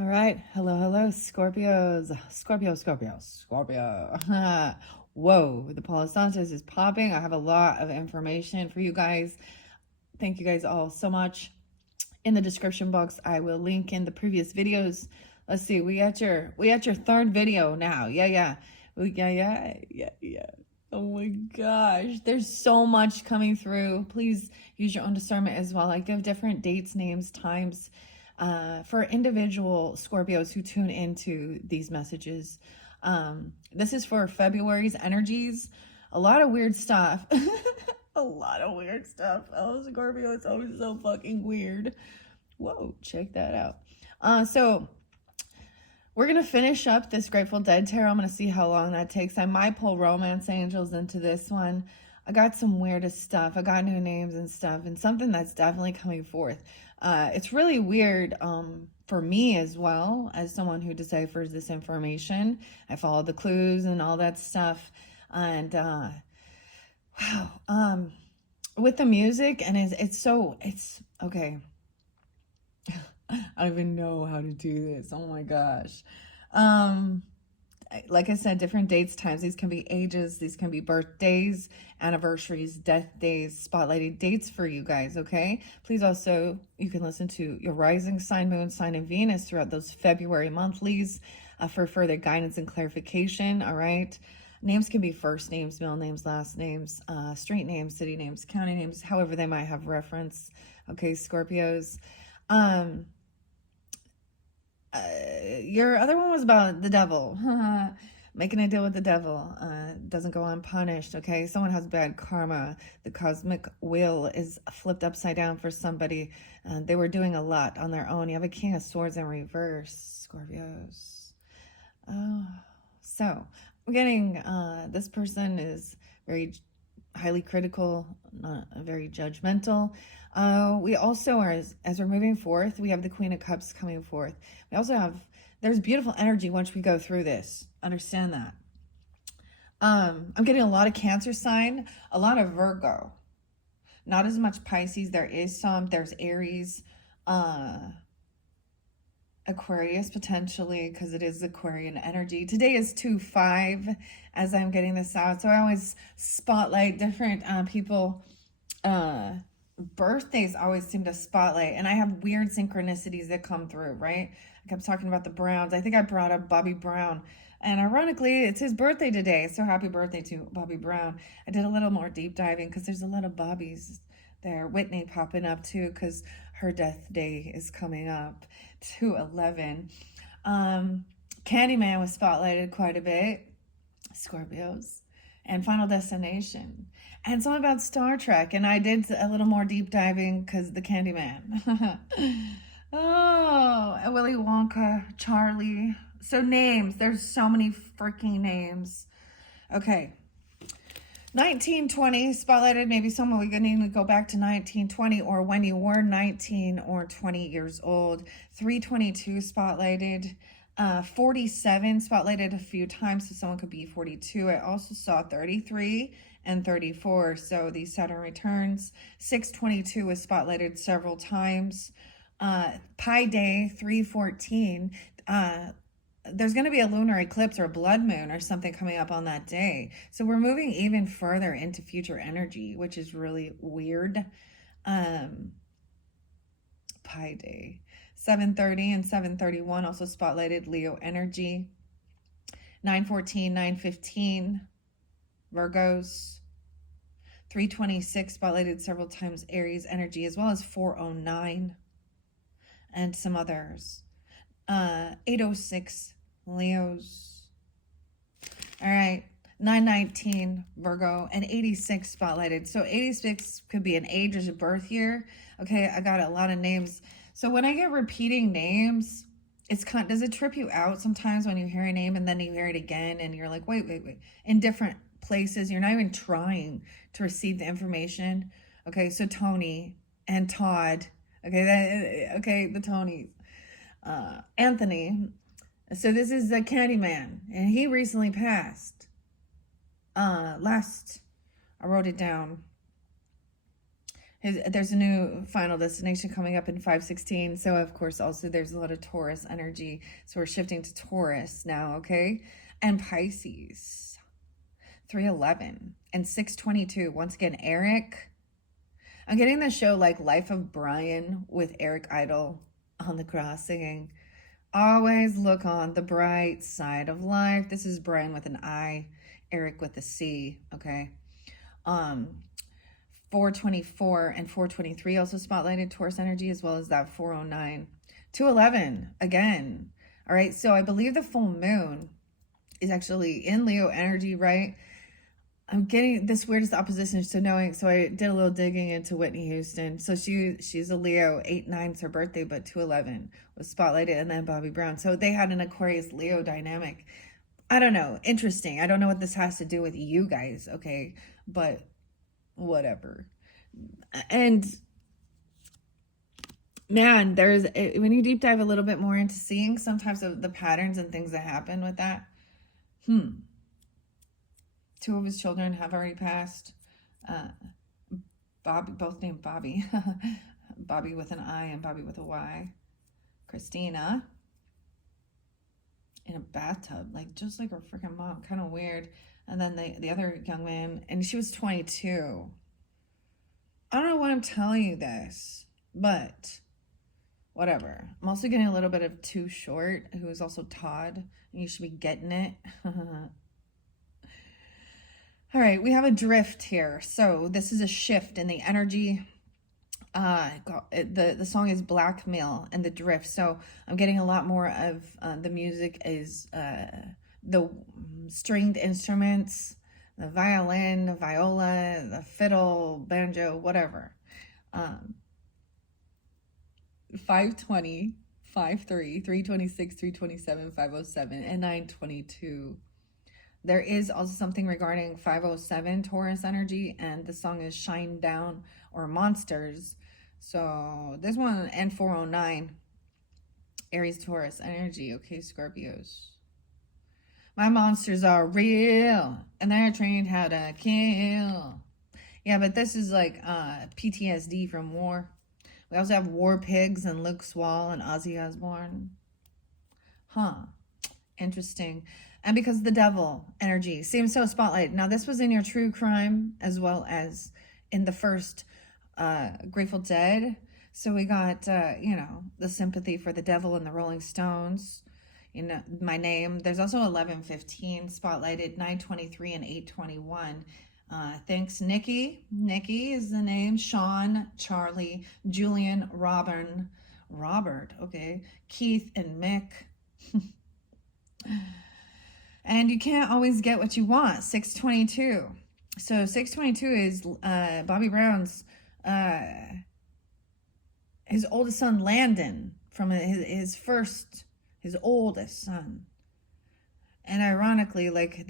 All right. Hello, hello, Scorpios. Scorpio. Whoa, the Palo Santos is popping. I have a lot of information for you guys. Thank you guys all so much. In the description box, I will link in the previous videos. Let's see, we at your third video now. Yeah. Oh my gosh, there's so much coming through. Please use your own discernment as well. I give different dates, names, times for individual Scorpios who tune into these messages. This is for February's energies. A lot of weird stuff. A lot of weird stuff. Oh, Scorpio, it's always so fucking weird. Whoa, check that out. So we're going to finish up this Grateful Dead tarot. I'm going to see how long that takes. I might pull Romance Angels into this one. I got some weirdest stuff. I got new names and stuff, and something that's definitely coming forth. It's really weird for me as well, as someone who deciphers this information. I follow the clues and all that stuff. And wow, with the music, and it's okay. I don't even know how to do this. Oh my gosh. Like I said, different dates, times. These can be ages, these can be birthdays, anniversaries, death days, spotlighted dates for you guys, okay? Please also, you can listen to your rising sign, moon sign, and Venus throughout those February monthlies for further guidance and clarification, all right? Names can be first names, middle names, last names, street names, city names, county names, however they might have reference, okay, Scorpios. Your other one was about the devil. Making a deal with the devil doesn't go unpunished, okay? Someone has bad karma. The cosmic wheel is flipped upside down for somebody. They were doing a lot on their own. You have a King of Swords in reverse, Scorpios. Oh, so I'm getting this person is very highly critical, not very judgmental. We also are, as we're moving forth, we have the Queen of Cups coming forth. We also have, there's beautiful energy once we go through this. Understand that. I'm getting a lot of Cancer sign, a lot of Virgo. Not as much Pisces. There is some. There's Aries, Aquarius potentially, because it is Aquarian energy. Today is 2/5 as I'm getting this out. So I always spotlight different people. Birthdays always seem to spotlight, and I have weird synchronicities that come through, right? I kept talking about the Browns. I think I brought up Bobby Brown, and ironically, it's his birthday today. So happy birthday to Bobby Brown. I did a little more deep diving because there's a lot of Bobbies there. Whitney popping up too because her death day is coming up, 2/11. Candyman was spotlighted quite a bit, Scorpios, and Final Destination, and something about Star Trek. And I did a little more deep diving because the Candyman. Oh, Willy Wonka, Charlie. So names, there's so many freaking names. Okay. 1920 spotlighted. Maybe someone we can even go back to 1920 or when you were 19 or 20 years old. 322 spotlighted. 47 spotlighted a few times, so someone could be 42. I also saw 33 and 34, so these Saturn returns. 622 was spotlighted several times. Pi Day 314. There's going to be a lunar eclipse or a blood moon or something coming up on that day. So we're moving even further into future energy, which is really weird. Pi Day. 7:30 and 7:31 also spotlighted Leo energy. 9:14, 9:15, Virgos. 3:26 spotlighted several times Aries energy, as well as 4:09 and some others. 8:06 Leos. All right, 9:19 Virgo, and 86 spotlighted. So 86 could be an age or a birth year. Okay, I got a lot of names. So when I get repeating names, does it trip you out sometimes when you hear a name and then you hear it again and you're like, wait, in different places, you're not even trying to receive the information. Okay, so Tony and Todd. Okay, the Tonys. Anthony. So this is the Candyman, and he recently passed. I wrote it down. There's a new final destination coming up in 516. So, of course, also there's a lot of Taurus energy. So, we're shifting to Taurus now, okay? And Pisces, 311 and 622. Once again, Eric. I'm getting the show like Life of Brian with Eric Idle on the cross singing, always look on the bright side of life. This is Brian with an I, Eric with a C, okay? 424 and 423 also spotlighted Taurus energy, as well as that 409. 211, again. All right, so I believe the full moon is actually in Leo energy, right? I'm getting this weirdest opposition to knowing, so I did a little digging into Whitney Houston. So she's a Leo, 8/9 is her birthday, but 211 was spotlighted, and then Bobby Brown. So they had an Aquarius Leo dynamic. I don't know, interesting. I don't know what this has to do with you guys, okay? But whatever. And man, when you deep dive a little bit more into seeing sometimes of the patterns and things that happen with that, 2 of his children have already passed. Bobby, both named Bobby. Bobby with an I and Bobby with a Y. Christina in a bathtub, like just like her freaking mom, kind of weird. And then the other young man, and she was 22. I don't know why I'm telling you this, but whatever. I'm also getting a little bit of Too Short, who is also Todd, and you should be getting it. All right, we have a drift here. So this is a shift in the energy. The song is Blackmail and the drift. So I'm getting a lot more of the music is the stringed instruments, the violin, the viola, the fiddle, banjo, whatever. 520, 53, 326, 327, 507, and 922. There is also something regarding 507 Taurus energy, and the song is Shine Down or Monsters. So this one, and 409, Aries Taurus energy. Okay, Scorpios. My monsters are real, and they're trained how to kill. Yeah, but this is like PTSD from war. We also have War Pigs and Luke Swall and Ozzy Osbourne. Interesting. And because the devil energy seems so spotlight. Now, this was in your true crime as well as in the first Grateful Dead. So we got, the sympathy for the devil and the Rolling Stones. My name. There's also 1115 spotlighted, 923 and 821. Thanks, Nikki. Nikki is the name. Sean, Charlie, Julian, Robert, okay, Keith and Mick. And you can't always get what you want. 622. So 622 is Bobby Brown's his oldest son, Landon, from his oldest son. And ironically, like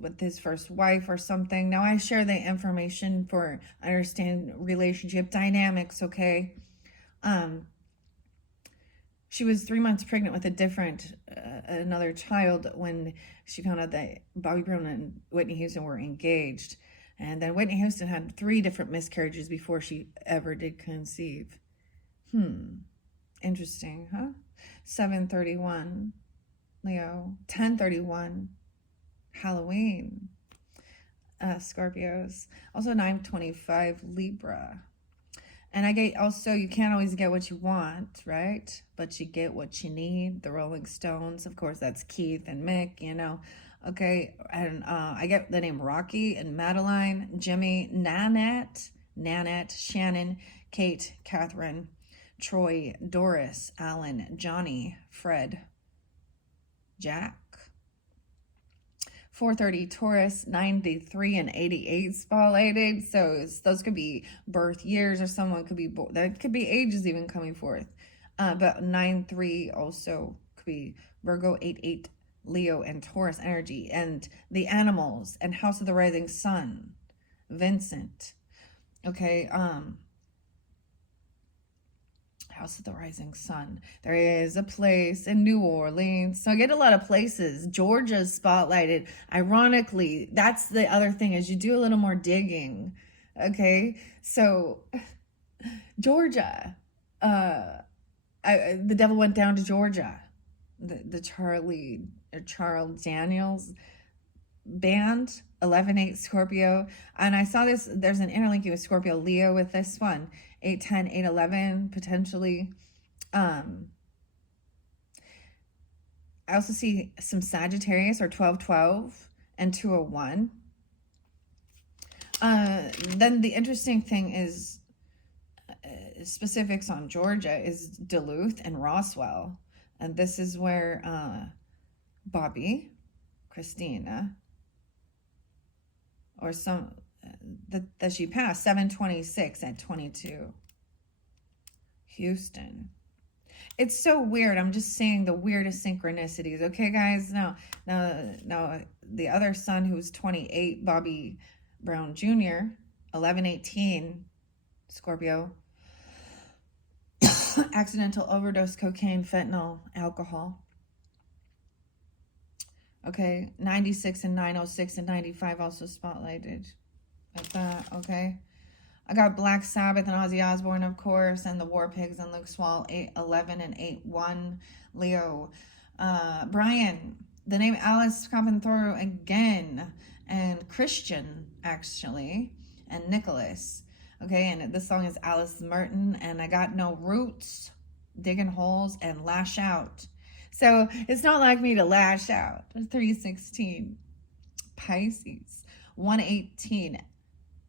with his first wife or something. Now I share the information for understand relationship dynamics, okay? She was 3 months pregnant with another child when she found out that Bobby Brown and Whitney Houston were engaged. And then Whitney Houston had 3 different miscarriages before she ever did conceive. Interesting, huh? 731, Leo. 1031, Halloween, Scorpios. Also 925, Libra. And I get also, you can't always get what you want, right? But you get what you need. The Rolling Stones, of course, that's Keith and Mick, Okay, and I get the name Rocky and Madeline, Jimmy, Nanette, Shannon, Kate, Catherine, Troy, Doris, Alan, Johnny, Fred, Jack. 430 Taurus, 93 and 88 spotlighted. So those could be birth years, or someone could be that could be ages even coming forth. But 93 also could be Virgo, 88 Leo and Taurus energy, and the animals and House of the Rising Sun, Vincent. Okay, House of the Rising Sun. There is a place in New Orleans. So I get a lot of places. Georgia's spotlighted. Ironically, that's the other thing, is you do a little more digging. Okay, so Georgia, uh, the devil went down to Georgia. The Charles Daniels band, 11/8 Scorpio. And I saw this, there's an interlinking with Scorpio Leo with this one, 8/10, 8/11, potentially. Um, I also see some Sagittarius or 12/12 and 201. Then the interesting thing is specifics on Georgia is Duluth and Roswell. And this is where Bobby, Christina, or some that she passed 7/26 at 22. Houston. It's so weird. I'm just saying the weirdest synchronicities. Okay, guys. Now, the other son who's 28, Bobby Brown Jr., 11/18, Scorpio. Accidental overdose, cocaine, fentanyl, alcohol. Okay, 96 and 906 and 95 also spotlighted like that. Okay, I got Black Sabbath and Ozzy Osbourne, of course, and the War Pigs and Luke Swall, 8/11 and 8/1. Leo, Brian, the name Alice coming through again, and Christian actually, and Nicholas. Okay, and this song is Alice Merton, and I got no roots, digging holes, and lash out. So it's not like me to lash out. 3/16, Pisces, 1/18,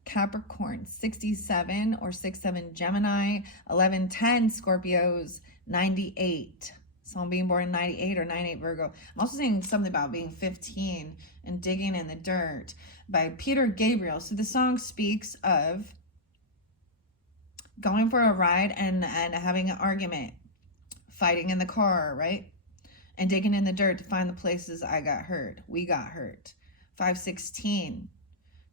Capricorn, 67 or 67 Gemini, 11/10 Scorpios, 98. So I'm being born in 98 or 98 Virgo. I'm also saying something about being 15 and digging in the dirt by Peter Gabriel. So the song speaks of going for a ride and having an argument, fighting in the car, right? And digging in the dirt to find the places I got hurt. We got hurt. 5/16,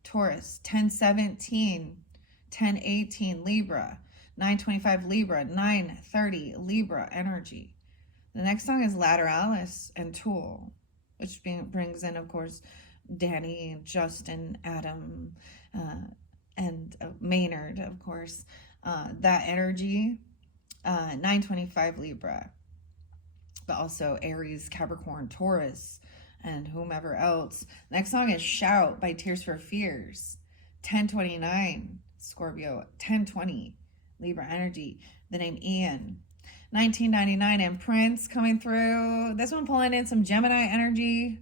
Taurus. 10/17, 10/18, Libra. 9/25, Libra. 9/30, Libra energy. The next song is Lateralis and Tool, which brings in, of course, Danny, Justin, Adam, and Maynard, of course. That energy, 9/25, Libra. But also Aries, Capricorn, Taurus, and whomever else. Next song is Shout by Tears for Fears. 10/29, Scorpio. 10/20, Libra energy. The name Ian. 1999 and Prince coming through. This one pulling in some Gemini energy.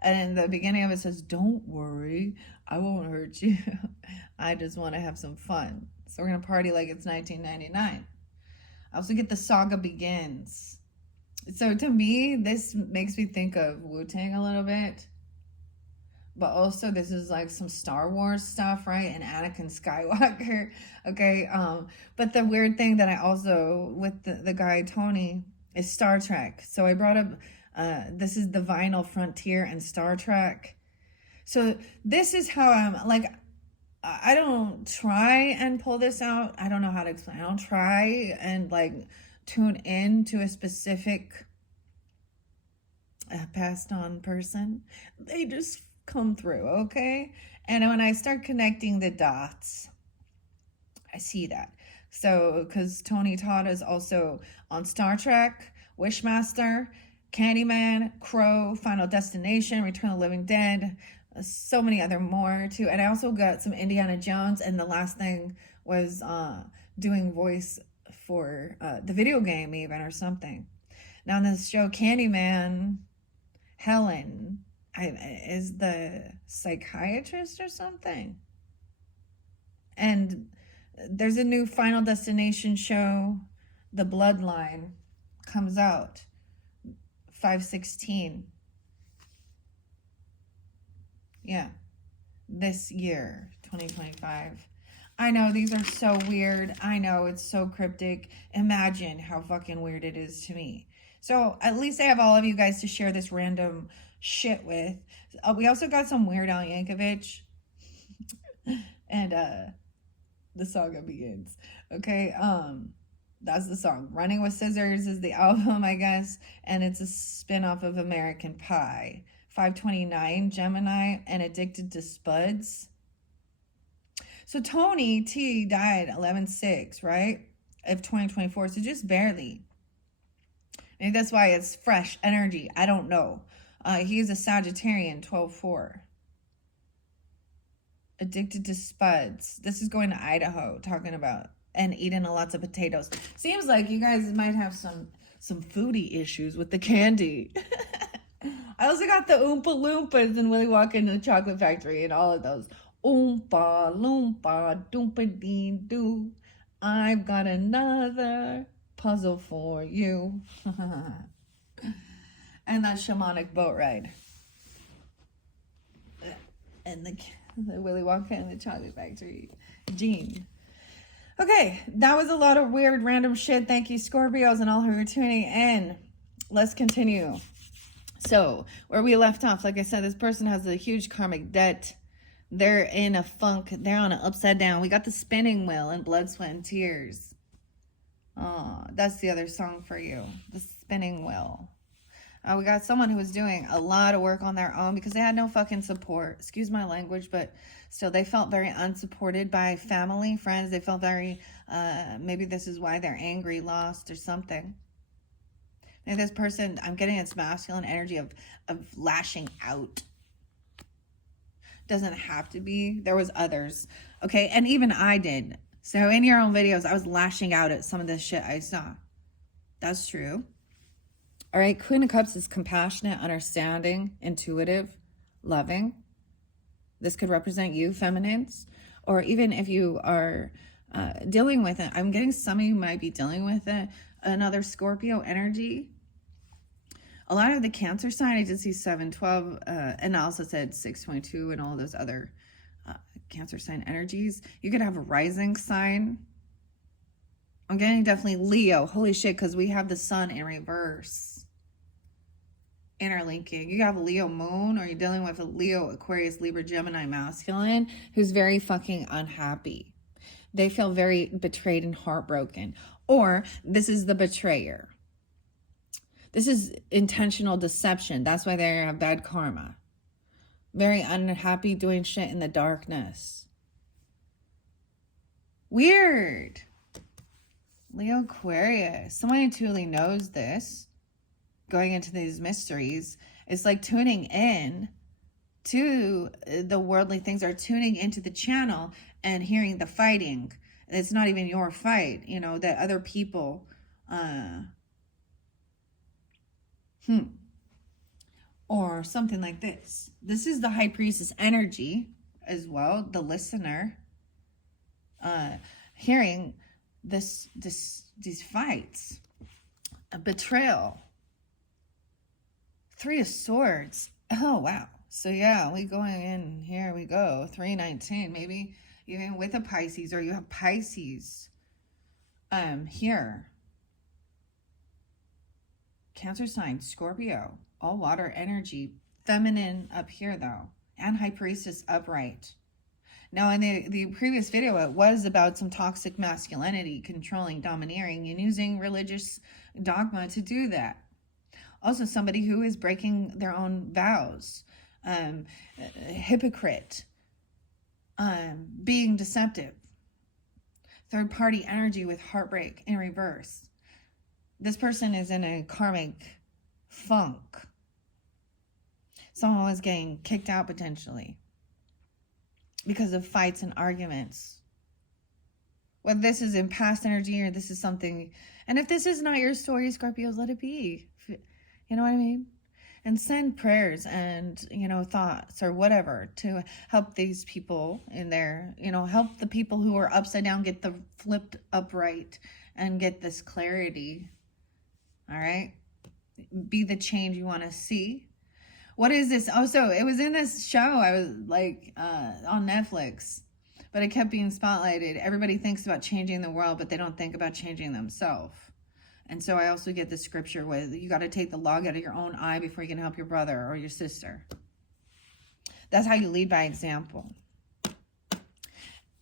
And the beginning of it says, "Don't worry, I won't hurt you. I just want to have some fun." So we're going to party like it's 1999. I also get the Saga Begins. So to me, this makes me think of Wu-Tang a little bit. But also this is like some Star Wars stuff, right? And Anakin Skywalker. Okay. But the weird thing that I also, with the guy Tony, is Star Trek. So I brought up, this is the Vinyl Frontier and Star Trek. So this is how I'm, like, I don't try and pull this out. I don't know how to explain. I don't try and like tune in to a specific passed on person. They just come through, okay? And when I start connecting the dots, I see that. So, because Tony Todd is also on Star Trek, Wishmaster, Candyman, Crow, Final Destination, Return of the Living Dead, so many other more too. And I also got some Indiana Jones, and the last thing was doing voice for the video game even or something. Now in this show Candyman, Helen is the psychiatrist or something. And there's a new Final Destination show, The Bloodline, comes out 5/16. Yeah, this year, 2025. I know these are so weird. I know it's so cryptic. Imagine how fucking weird it is to me. So at least I have all of you guys to share this random shit with. We also got some Weird Al Yankovic. And the saga begins. Okay, that's the song. Running with Scissors is the album, I guess. And it's a spin-off of American Pie. 5/29, Gemini, and Addicted to Spuds. So Tony T died 11/6, right? Of 2024. So just barely. Maybe that's why it's fresh energy. I don't know. He is a Sagittarian, 12/4. Addicted to spuds. This is going to Idaho, talking about, and eating lots of potatoes. Seems like you guys might have some foodie issues with the candy. I also got the Oompa Loompas and Willy Wonka and the Chocolate Factory and all of those. Oompa Loompa Doompa Dee Doo. I've got another puzzle for you. And that shamanic boat ride. And the Willy Wonka and the Chocolate Factory. Gene. Okay, that was a lot of weird random shit. Thank you, Scorpios, and all who are tuning in. Let's continue. So, where we left off, like I said, this person has a huge karmic debt. They're in a funk. They're on an upside down. We got the spinning wheel and blood, sweat, and tears. Oh, that's the other song for you. The spinning wheel. We got someone who was doing a lot of work on their own because they had no fucking support. Excuse my language, but still, they felt very unsupported by family, friends. They felt very, maybe this is why they're angry, lost, or something. And this person, I'm getting its masculine energy of lashing out. Doesn't have to be. There was others. Okay, and even I did. So in your own videos, I was lashing out at some of this shit I saw. That's true. All right, Queen of Cups is compassionate, understanding, intuitive, loving. This could represent you, feminines. Or even if you are dealing with it, I'm getting some of you might be dealing with it, another Scorpio energy. A lot of the Cancer sign, I did see 7/12, and I also said 6/22 and all those other Cancer sign energies. You could have a rising sign. I'm getting definitely Leo. Holy shit, because we have the sun in reverse. Interlinking. You have a Leo moon, or you're dealing with a Leo, Aquarius, Libra, Gemini masculine who's very fucking unhappy. They feel very betrayed and heartbroken. Or this is the betrayer. This is intentional deception. That's why they have bad karma. Very unhappy, doing shit in the darkness. Weird. Leo Aquarius. Someone who truly knows this, going into these mysteries, it's like tuning in to the worldly things, or tuning into the channel and hearing the fighting. It's not even your fight, you know, that other people or something like this. This is the High Priestess energy as well, the listener, hearing these fights, a betrayal. 3 of Swords. Oh wow. So yeah, we going in, here we go, 319, maybe even with a Pisces, or you have Pisces here. Cancer sign, Scorpio, all water energy, feminine up here though, and High Priestess upright. Now in the previous video, it was about some toxic masculinity, controlling, domineering, and using religious dogma to do that. Also somebody who is breaking their own vows, hypocrite, being deceptive. Third party energy with heartbreak in reverse. This person is in a karmic funk. Someone was getting kicked out potentially because of fights and arguments. Whether this is in past energy or this is something, and if this is not your story, Scorpios, let it be. You know what I mean? And send prayers and, you know, thoughts or whatever to help these people in there, you know, help the people who are upside down get the flipped upright and get this clarity. All right? Be the change you want to see. What is this? Oh, so it was in this show, I was like, on Netflix, but it kept being spotlighted. Everybody thinks about changing the world, but they don't think about changing themselves. And so I also get the scripture with, you got to take the log out of your own eye before you can help your brother or your sister. That's how you lead by example.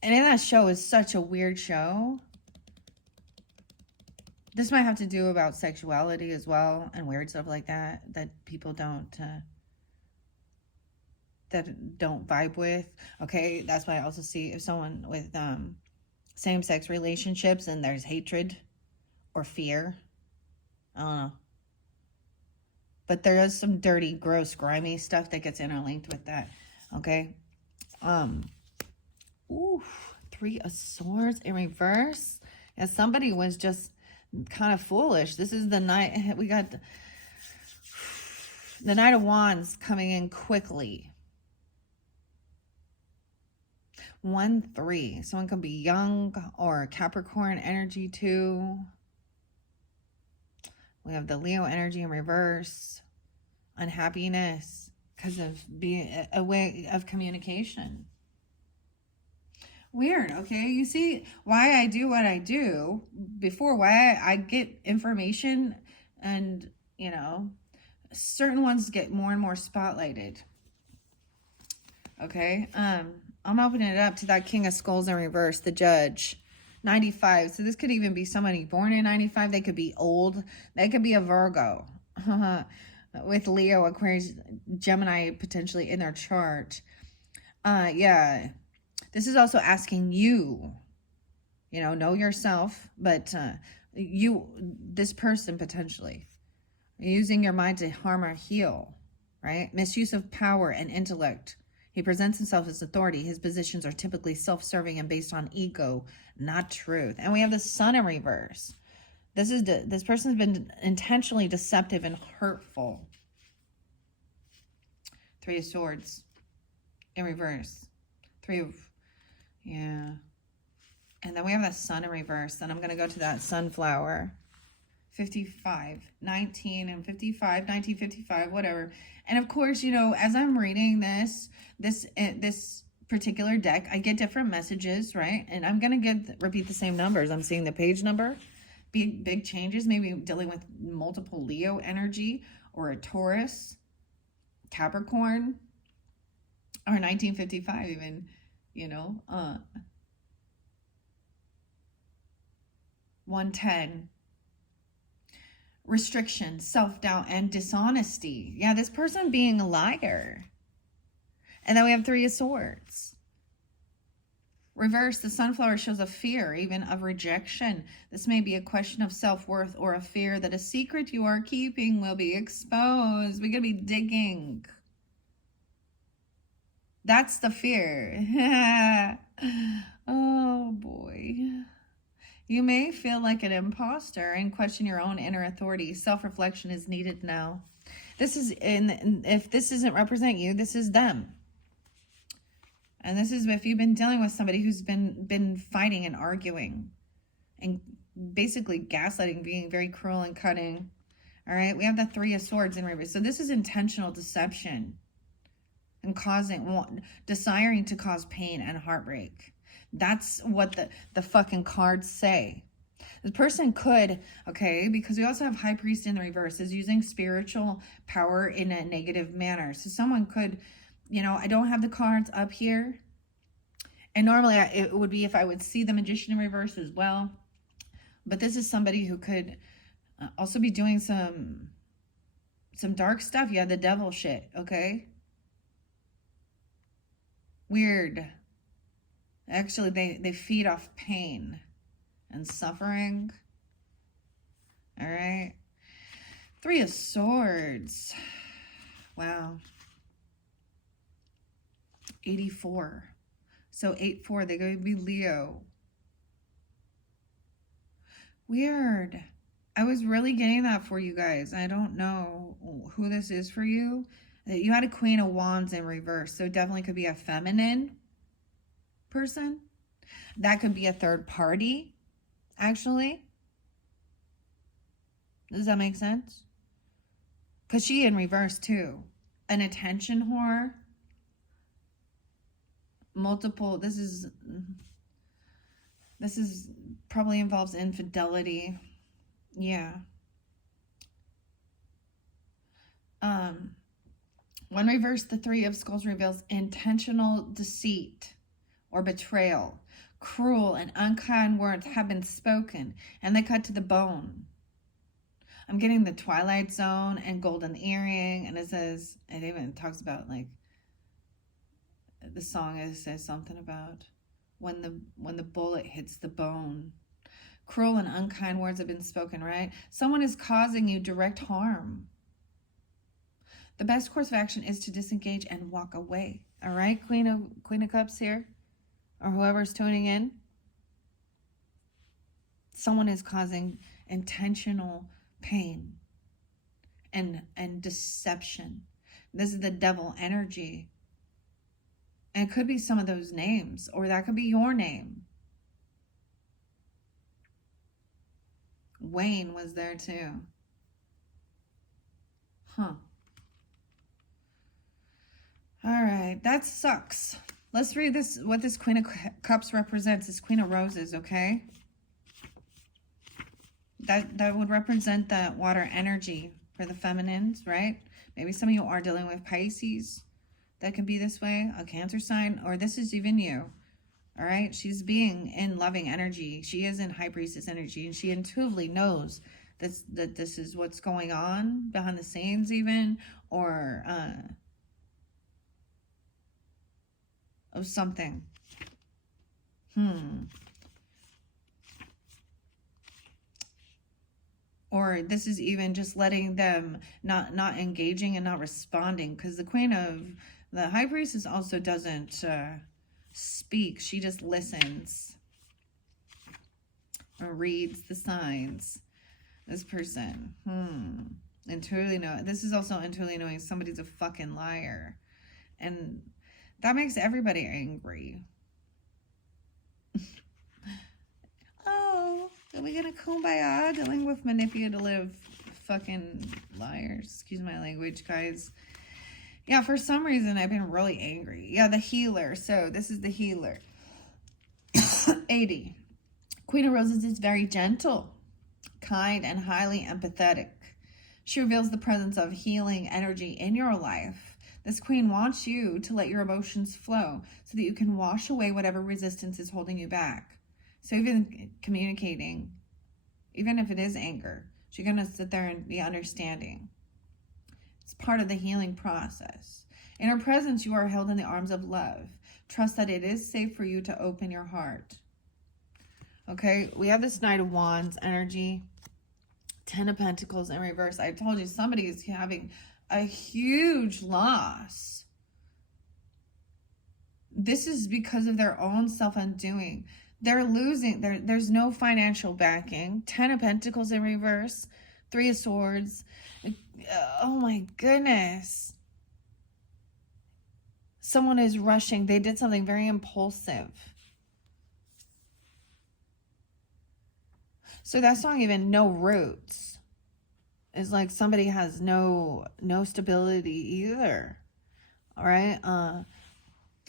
And in that show, is such a weird show. This might have to do about sexuality as well and weird stuff like that, that people don't, that don't vibe with. Okay, that's why I also see if someone with same-sex relationships and there's hatred or fear. I don't know. But there is some dirty, gross, grimy stuff that gets interlinked with that. Okay. Ooh, Three of Swords in reverse. Yeah, somebody was just kind of foolish. This is the night we got the Knight of Wands coming in quickly. 1-3. Someone could be young or Capricorn energy too. We have the Leo energy in reverse. Unhappiness because of being a way of communication. Weird, okay? You see why I do what I do before, why I get information, and, you know, certain ones get more and more spotlighted. Okay? I'm opening it up to that King of Skulls in reverse, the Judge. 95. So this could even be somebody born in 95. They could be old. They could be a Virgo. With Leo, Aquarius, Gemini potentially in their chart. Yeah. This is also asking you, know yourself, but this person potentially, using your mind to harm or heal, right? Misuse of power and intellect. He presents himself as authority. His positions are typically self-serving and based on ego, not truth. And we have the Sun in reverse. This person's been intentionally deceptive and hurtful. Three of Swords in reverse. Yeah. And then we have the Sun in reverse. Then I'm going to go to that Sunflower. 55, 19 and 55, 1955, whatever. And of course, as I'm reading this particular deck, I get different messages, right? And I'm going to repeat the same numbers. I'm seeing the page number, big changes, maybe dealing with multiple Leo energy or a Taurus, Capricorn, or 1955 even, 110. Restriction, self-doubt, and dishonesty. Yeah, this person being a liar. And then we have Three of Swords. Reverse, the Sunflower shows a fear, even of rejection. This may be a question of self-worth or a fear that a secret you are keeping will be exposed. We're going to be digging. That's the fear. Oh, boy. You may feel like an imposter and question your own inner authority. Self-reflection is needed now. If this doesn't represent you, this is them. And this is if you've been dealing with somebody who's been fighting and arguing and basically gaslighting, being very cruel and cutting. All right, we have the Three of Swords in reverse. So this is intentional deception and desiring to cause pain and heartbreak. That's what the fucking cards say. The person could, okay, because we also have High Priest in the reverse, is using spiritual power in a negative manner. So someone could, I don't have the cards up here. And normally it would be if I would see the Magician in reverse as well. But this is somebody who could also be doing some dark stuff. Yeah, the devil shit, okay? Weird. Actually, they feed off pain and suffering. All right. Three of Swords. Wow. 84. So 8-4, they're going to be Leo. Weird. I was really getting that for you guys. I don't know who this is for you. You had a Queen of Wands in reverse. So definitely could be a feminine person. That could be a third party, actually. Does that make sense? Because she in reverse too. An attention whore. Multiple, this is probably involves infidelity. Yeah. When reversed, the Three of Skulls reveals intentional deceit or betrayal. Cruel and unkind words have been spoken, and they cut to the bone. I'm getting the Twilight Zone and golden earring, and it even talks about like the song says something about when the bullet hits the bone. Cruel and unkind words have been spoken, right? Someone is causing you direct harm. The best course of action is to disengage and walk away. All right, Queen of Cups here, or whoever's tuning in. Someone is causing intentional pain and deception. This is the devil energy. And it could be some of those names, or that could be your name. Wayne was there too. Huh. All right, that sucks. Let's read this, what this Queen of Cups represents. This Queen of Roses, okay? That would represent the water energy for the feminines, right? Maybe some of you are dealing with Pisces. That can be this way, a Cancer sign, or this is even you. All right, she's being in loving energy. She is in High Priestess energy, and she intuitively knows that this is what's going on behind the scenes, even, or of something. Or this is even just letting them not engaging and not responding, because the Queen of the High Priestess also doesn't speak. She just listens or reads the signs. This person, intuitively know. This is also intuitively knowing somebody's a fucking liar, and that makes everybody angry. Oh, are we gonna kumbaya dealing with manipulative fucking liars? Excuse my language, guys. Yeah, for some reason I've been really angry. Yeah, the healer. So this is the healer. 80. Queen of Roses is very gentle, kind, and highly empathetic. She reveals the presence of healing energy in your life. This queen wants you to let your emotions flow so that you can wash away whatever resistance is holding you back. So even communicating, even if it is anger, she's going to sit there and be understanding. It's part of the healing process. In her presence, you are held in the arms of love. Trust that it is safe for you to open your heart. Okay, we have this Knight of Wands energy. 10 of Pentacles in reverse. I told you somebody is having a huge loss. This is because of their own self-undoing. They're losing. There's no financial backing. 10 of Pentacles in reverse. 3 of Swords. Oh my goodness. Someone is rushing. They did something very impulsive. So that song, even No Roots, is like somebody has no stability either. All right.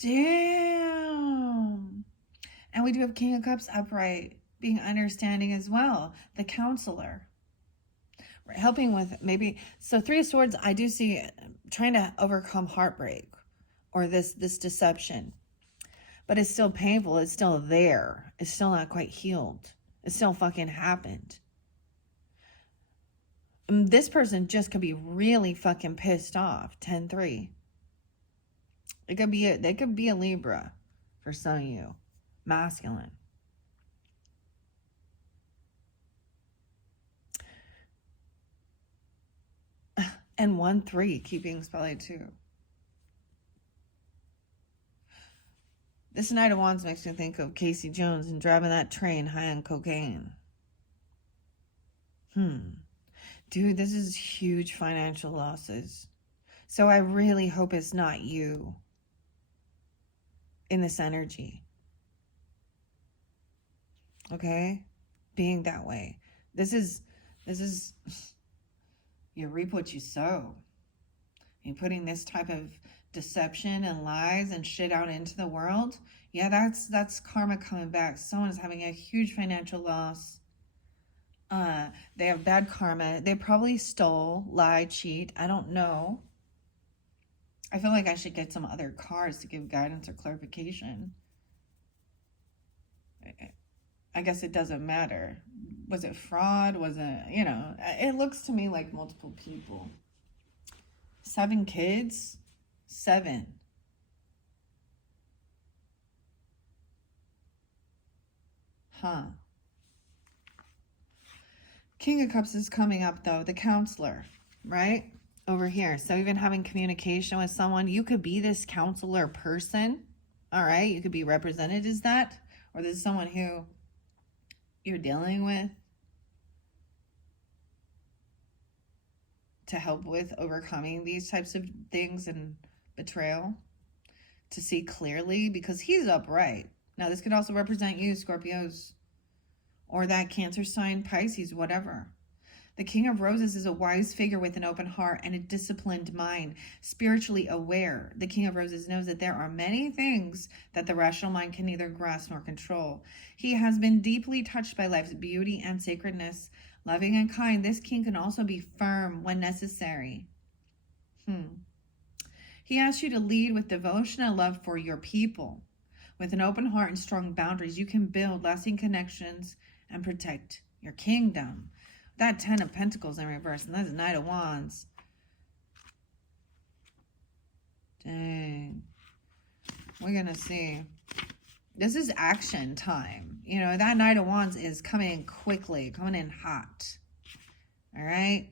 Damn. And we do have King of Cups upright, being understanding as well. The counselor. Right, helping with maybe. So 3 of Swords, I do see trying to overcome heartbreak or this deception. But it's still painful. It's still there. It's still not quite healed. It still fucking happened. This person just could be really fucking pissed off. 10-3. It could be they could be a Libra for some of you. Masculine. And 1-3 keeping spotlight too. This Knight of Wands makes me think of Casey Jones and driving that train high on cocaine. Dude, this is huge financial losses. So I really hope it's not you in this energy. Okay? Being that way. This is you reap what you sow. You're putting this type of deception and lies and shit out into the world. Yeah, that's karma coming back. Someone's having a huge financial loss. They have bad karma. They probably stole, lied, cheat. I don't know. I feel like I should get some other cards to give guidance or clarification. I guess it doesn't matter. Was it fraud? Was it, it looks to me like multiple people. 7 kids? 7. Huh. King of Cups is coming up, though. The counselor, right? Over here. So even having communication with someone, you could be this counselor person. All right. You could be represented as that. Or there's someone who you're dealing with to help with overcoming these types of things and betrayal, to see clearly, because he's upright. Now, this could also represent you, Scorpios, or that Cancer sign, Pisces, whatever. The King of Roses is a wise figure with an open heart and a disciplined mind, spiritually aware. The King of Roses knows that there are many things that the rational mind can neither grasp nor control. He has been deeply touched by life's beauty and sacredness. Loving and kind, this king can also be firm when necessary. He asks you to lead with devotion and love for your people. With an open heart and strong boundaries, you can build lasting connections and protect your kingdom. That 10 of Pentacles in reverse, and that's Knight of Wands. Dang. We're going to see. This is action time. You know, that Knight of Wands is coming in quickly, coming in hot. All right?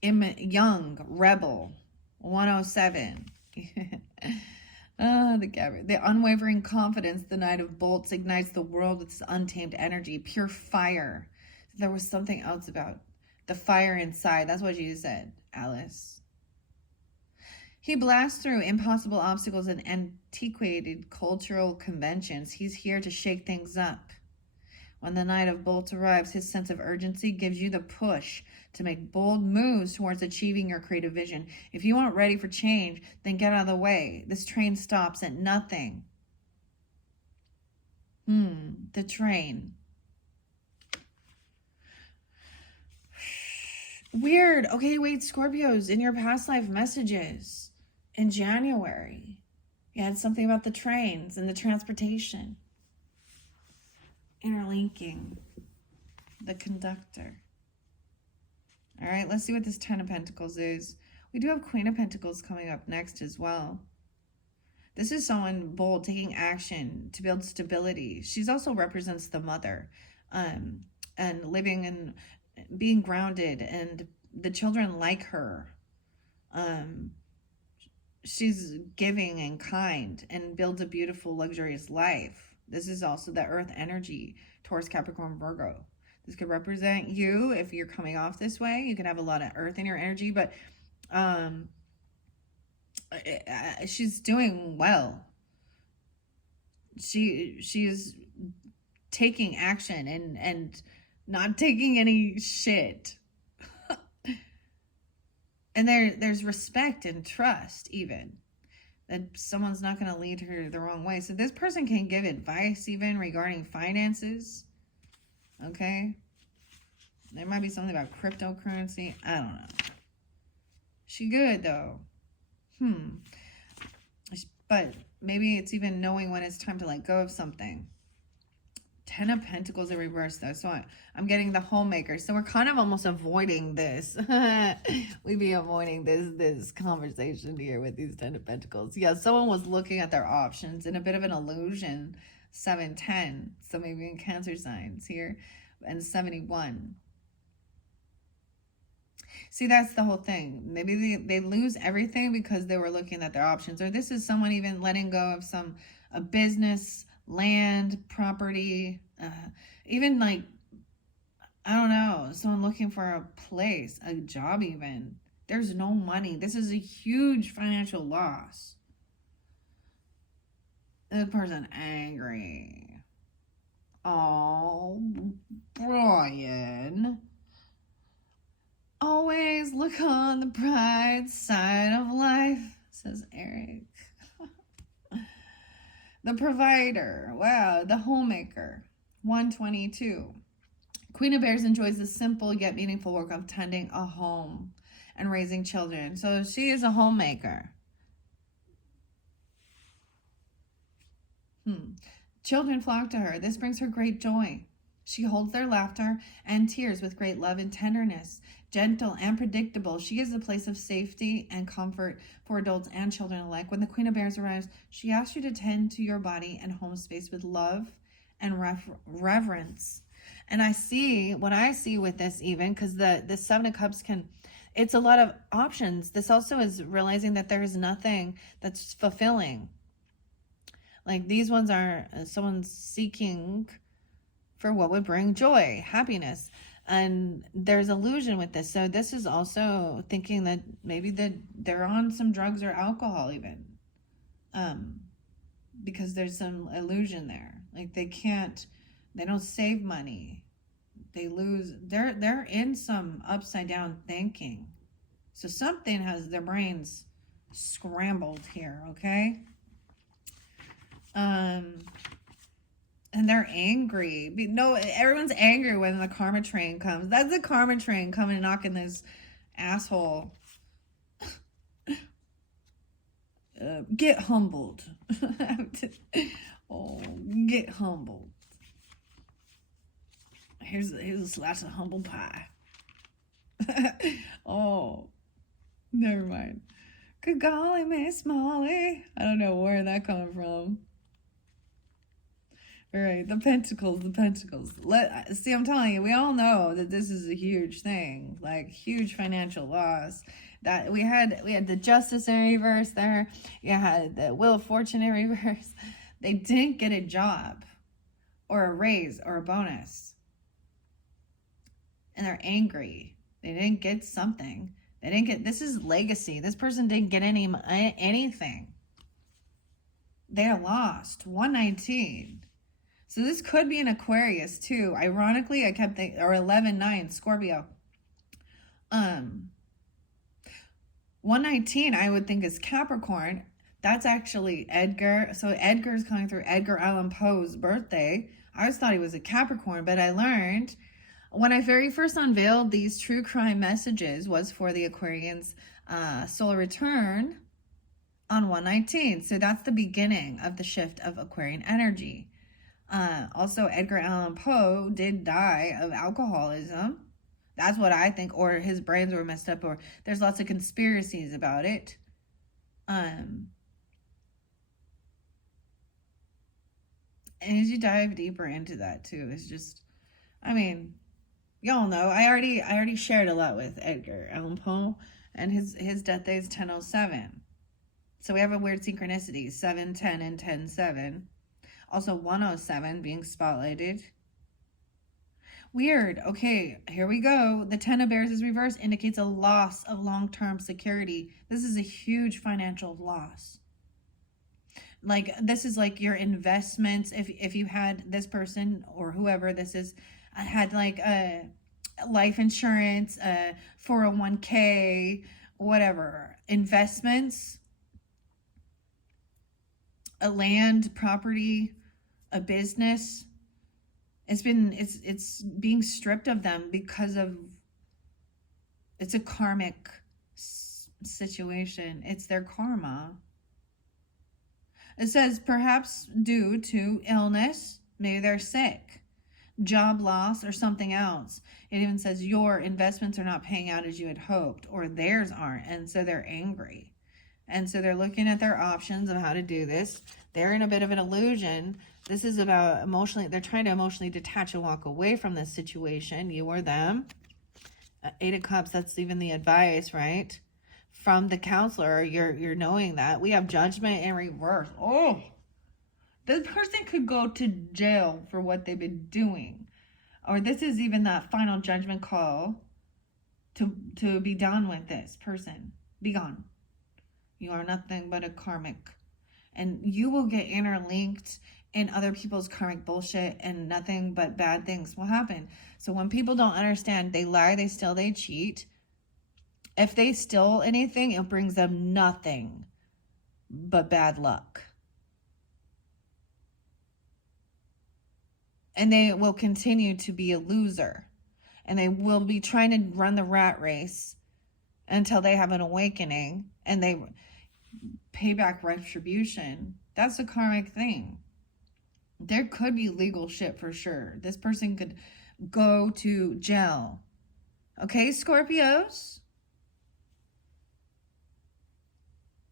Young, Rebel, 107. The unwavering confidence, the Knight of Bolts, ignites the world with its untamed energy, pure fire. There was something else about the fire inside. That's what you said, Alice. He blasts through impossible obstacles and antiquated cultural conventions. He's here to shake things up. When the Knight of Bolts arrives, his sense of urgency gives you the push to make bold moves towards achieving your creative vision. If you aren't ready for change, then get out of the way. This train stops at nothing. The train. Weird. Okay, wait, Scorpios, in your past life messages in January, you had something about the trains and the transportation. Interlinking. The conductor. All right, let's see what this 10 of Pentacles is. We do have Queen of Pentacles coming up next as well. This is someone bold, taking action to build stability. She's also represents the mother, and living and being grounded, and the children like her. She's giving and kind and builds a beautiful, luxurious life. This is also the earth energy, Taurus, Capricorn, Virgo. This could represent you if you're coming off this way. You can have a lot of earth in your energy, but she's doing well. She's taking action and not taking any shit. And there's respect and trust, even that someone's not going to lead her the wrong way. So this person can give advice even regarding finances. Okay. There might be something about cryptocurrency. I don't know. She good though. But maybe it's even knowing when it's time to let go of something. 10 of Pentacles in reverse though. So I'm getting the homemaker. So we're kind of almost avoiding this. We'd be avoiding this conversation here with these 10 of Pentacles. Yeah, someone was looking at their options in a bit of an illusion. 710. So maybe in Cancer signs here. And 71. See, that's the whole thing. Maybe they lose everything because they were looking at their options. Or this is someone even letting go of a business, land, property, even like, I don't know, someone looking for a place, a job even. There's no money. This is a huge financial loss. The person angry. Oh, Brian. Always look on the bright side of life, says Eric. The provider. Wow, the homemaker. 122. Queen of Bears enjoys the simple yet meaningful work of tending a home and raising children. So she is a homemaker. Children flock to her. This brings her great joy. She holds their laughter and tears with great love and tenderness. Gentle and predictable, she is a place of safety and comfort for adults and children alike. When the Queen of Bears arrives, she asks you to tend to your body and home space with love and reverence. And I see what I see with this, even because the Seven of Cups can, it's a lot of options. This also is realizing that there is nothing that's fulfilling. Like these ones are someone's seeking for what would bring joy, happiness. And there's illusion with this. So this is also thinking that maybe that they're on some drugs or alcohol even. Because there's some illusion there. Like they don't save money. They lose, they're in some upside down thinking. So something has their brains scrambled here, okay? And they're angry. No, everyone's angry when the karma train comes. That's the karma train coming and knocking this asshole. Get humbled. Oh, get humbled. Here's a slice of humble pie. Oh, never mind. Good golly, Miss Molly. I don't know where that coming from. All right, the pentacles. See, I'm telling you, we all know that this is a huge thing, like huge financial loss. That we had the Justice in reverse there. You had the Wheel of Fortune in reverse. They didn't get a job or a raise or a bonus. And they're angry. They didn't get something. They didn't get, this is legacy. This person didn't get anything. They are lost. 119. So this could be an Aquarius too. Ironically, I kept thinking, or 11-9, Scorpio. 119, I would think is Capricorn. That's actually Edgar. So Edgar's coming through Edgar Allan Poe's birthday. I always thought he was a Capricorn, but I learned when I very first unveiled these true crime messages was for the Aquarians' solar return on 119. So that's the beginning of the shift of Aquarian energy. Also, Edgar Allan Poe did die of alcoholism. That's what I think, or his brains were messed up, or there's lots of conspiracies about it. And as you dive deeper into that too, it's just, I mean, y'all know, I already shared a lot with Edgar Allan Poe, and his death day is 10:07. So we have a weird synchronicity, 7:10 and 10:7. Also 107 being spotlighted. Weird. Okay, here we go. The Ten of Bears is reversed, indicates a loss of long-term security. This is a huge financial loss. Like, this is like your investments. If you had this person or whoever this is, had like a life insurance, 401k, whatever, investments, a land, property, a business, it's being stripped of them because of, it's a karmic situation. It's their karma. It says perhaps due to illness, maybe they're sick, job loss, or something else. It even says your investments are not paying out as you had hoped, or theirs aren't, and so they're angry. And so they're looking at their options of how to do this. They're in a bit of an illusion. This is about emotionally, they're trying to emotionally detach and walk away from this situation, you or them. 8 of Cups, that's even the advice, right? From the counselor, you're knowing that. We have Judgment in reverse. Oh, this person could go to jail for what they've been doing. Or this is even that final judgment call to be done with this person. Be gone. You are nothing but a karmic. And you will get interlinked in other people's karmic bullshit, and nothing but bad things will happen. So when people don't understand, they lie, they steal, they cheat. If they steal anything, it brings them nothing but bad luck. And they will continue to be a loser. And they will be trying to run the rat race until they have an awakening and they pay back retribution. That's a karmic thing. There could be legal shit for sure. This person could go to jail. Okay, Scorpios?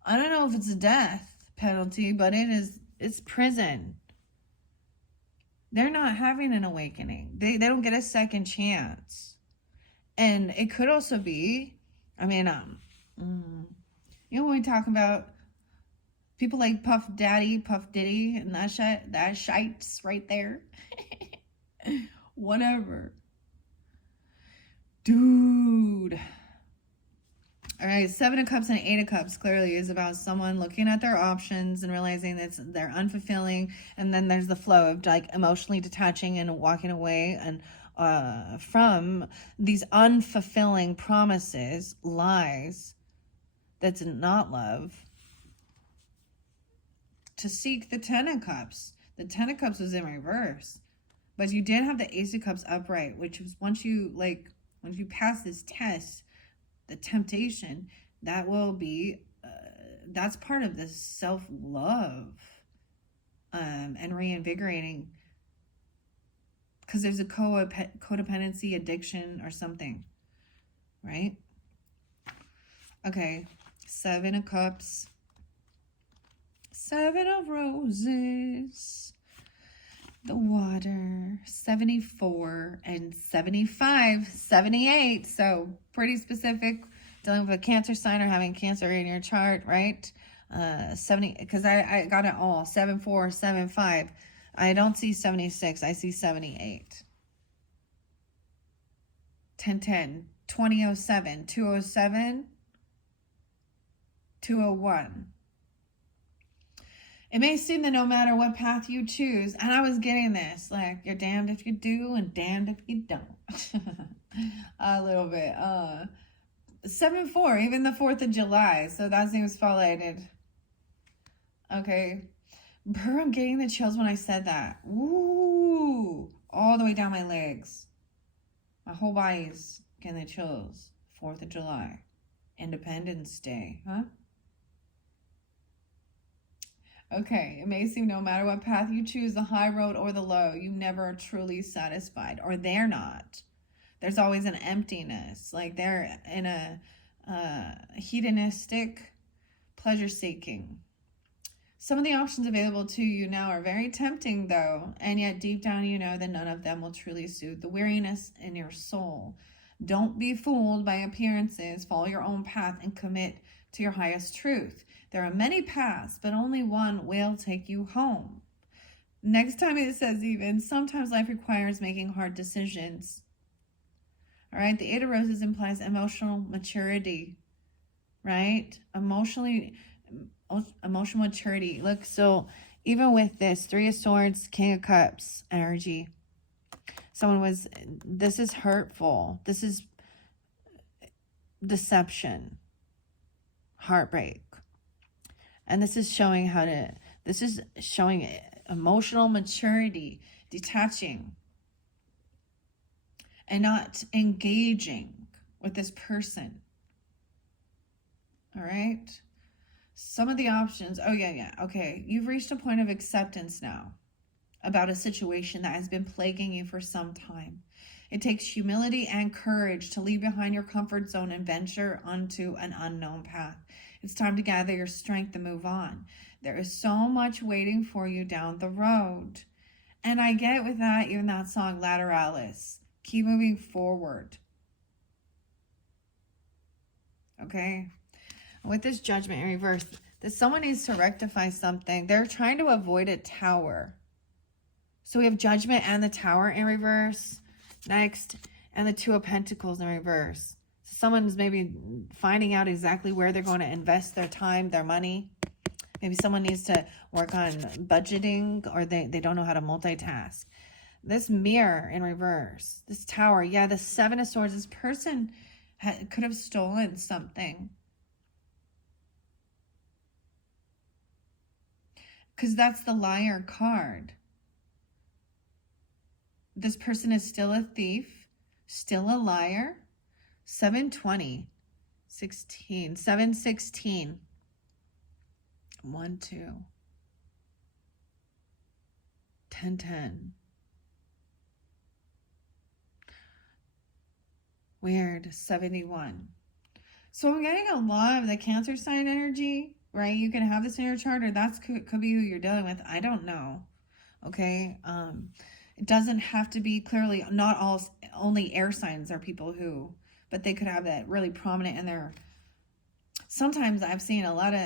I don't know if it's a death penalty, but it's prison. They're not having an awakening. They don't get a second chance. And it could also be, I mean, you know, when we talk about people like Puff Daddy, Puff Diddy, and that shites right there. Whatever. Dude. All right, 7 of Cups and 8 of Cups clearly is about someone looking at their options and realizing that they're unfulfilling. And then there's the flow of like emotionally detaching and walking away and from these unfulfilling promises, lies, that's not love, to seek the 10 of Cups. The 10 of Cups was in reverse, but you did have the Ace of Cups upright, which was once you pass this test, the temptation, that will be, that's part of this self-love and reinvigorating, because there's a codependency addiction or something, right? Okay, 7 of Cups, 7 of Roses, the water, 74 and 75, 78. So pretty specific, dealing with a Cancer sign or having Cancer in your chart, right? 70, because I got it all, 74, 75. I don't see 76, I see 78. 1010, 2007, 207, 201. It may seem that no matter what path you choose, and I was getting this, like, you're damned if you do and damned if you don't. A little bit. 7-4, even the 4th of July. So that seems spotlighted. Okay. I'm getting the chills when I said that. Ooh. All the way down my legs. My whole body's getting the chills. 4th of July. Independence Day. Huh? Okay, it may seem no matter what path you choose, the high road or the low, you never are truly satisfied, or they're not. There's always an emptiness, like they're in a hedonistic, pleasure-seeking. Some of the options available to you now are very tempting, though, and yet deep down you know that none of them will truly soothe the weariness in your soul. Don't be fooled by appearances. Follow your own path and commit to your highest truth. There are many paths, but only one will take you home. Next time it says even, sometimes life requires making hard decisions. All right, the 8 of Roses implies emotional maturity, right? Emotional maturity. Look, so even with this 3 of Swords, King of Cups energy, this is hurtful. This is deception, heartbreak. And this is showing emotional maturity, detaching, and not engaging with this person. All right. Some of the options. Oh, yeah. Okay. You've reached a point of acceptance now about a situation that has been plaguing you for some time. It takes humility and courage to leave behind your comfort zone and venture onto an unknown path. It's time to gather your strength and move on. There is so much waiting for you down the road. And I get with that, even that song, Lateralis. Keep moving forward. Okay? With this Judgment in reverse, that someone needs to rectify something. They're trying to avoid a tower. So we have Judgment and the Tower in reverse next, and the 2 of Pentacles in reverse. So someone's maybe finding out exactly where they're going to invest their time, their money. Maybe someone needs to work on budgeting, or they don't know how to multitask. This Mirror in reverse, this Tower, yeah, the 7 of Swords, this person could have stolen something. Because that's the Liar card. This person is still a thief, still a liar. 720, 16, 716. 1, 2. 10-10. Weird. 71. So I'm getting a lot of the Cancer sign energy, right? You can have this in your chart, or that's could be who you're dealing with. I don't know. Okay. It doesn't have to be clearly, not all, only air signs are people who, but they could have that really prominent in their, sometimes I've seen a lot of,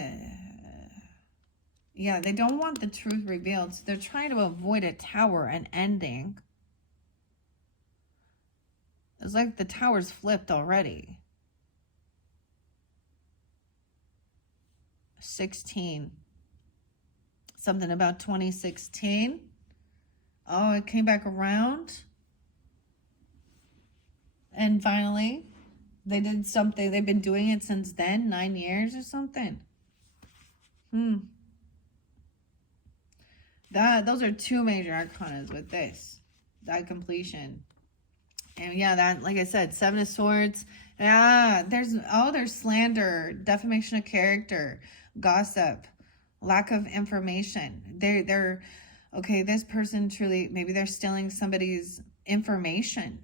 yeah, they don't want the truth revealed. So they're trying to avoid a tower, an ending. It's like the tower's flipped already. 16. Something about 2016. Oh, it came back around. And finally, they did something. They've been doing it since then, 9 years or something. Those are two major arcanas with this. That completion. And yeah, that, like I said, 7 of Swords. Yeah, there's slander, defamation of character, gossip, lack of information. They're okay, this person truly, maybe they're stealing somebody's information.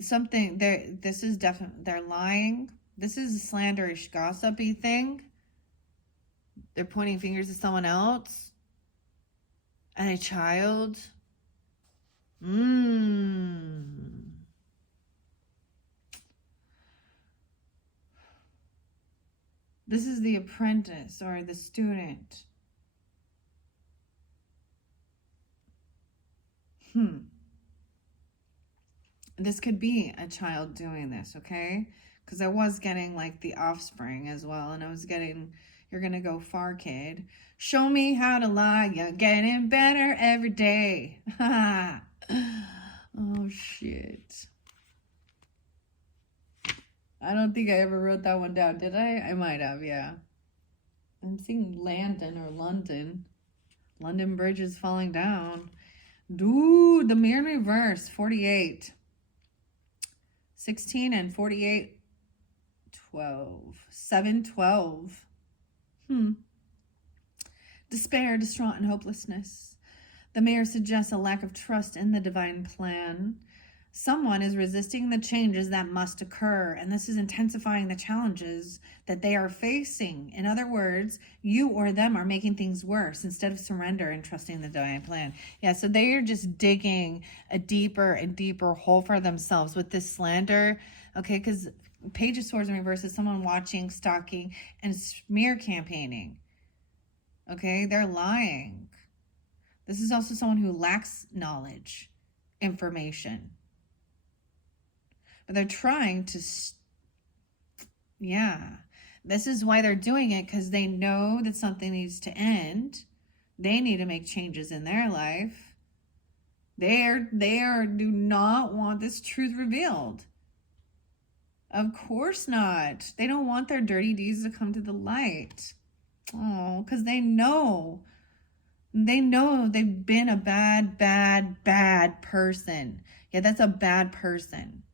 Something this is definitely, they're lying. This is a slanderish, gossipy thing. They're pointing fingers at someone else and a child. This is the apprentice or the student. This could be a child doing this, okay? Because I was getting like the offspring as well, and I was getting, you're gonna go far, kid. Show me how to lie. You're getting better every day. Oh shit. I don't think I ever wrote that one down, did I? I might have, yeah. I'm seeing Landon or London. London Bridge is falling down. Dude, the mirror reverse, 48. 16 and 48, 12. 7, 12. Despair, distraught, and hopelessness. The mirror suggests a lack of trust in the divine plan. Someone is resisting the changes that must occur, and this is intensifying the challenges that they are facing. In other words, you or them are making things worse instead of surrender and trusting the divine plan. Yeah, so they are just digging a deeper and deeper hole for themselves with this slander, okay? Because Page of Swords in reverse is someone watching, stalking, and smear campaigning, okay? They're lying. This is also someone who lacks knowledge, information. But they're trying to, yeah. This is why they're doing it, because they know that something needs to end. They need to make changes in their life. They do not want this truth revealed. Of course not. They don't want their dirty deeds to come to the light. Oh, because they know they've been a bad person. Yeah, that's a bad person.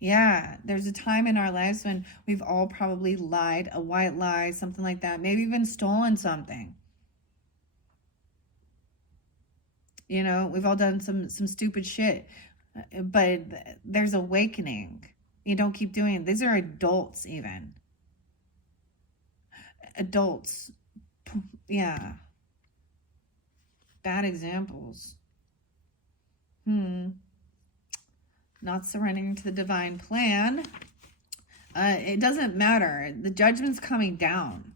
Yeah, there's a time in our lives when we've all probably lied, a white lie, something like that, maybe even stolen something. You know, we've all done some stupid shit, but there's awakening. You don't keep doing it. These are adults even. Adults, yeah. Bad examples. Not surrendering to the divine plan. It doesn't matter. The judgment's coming down.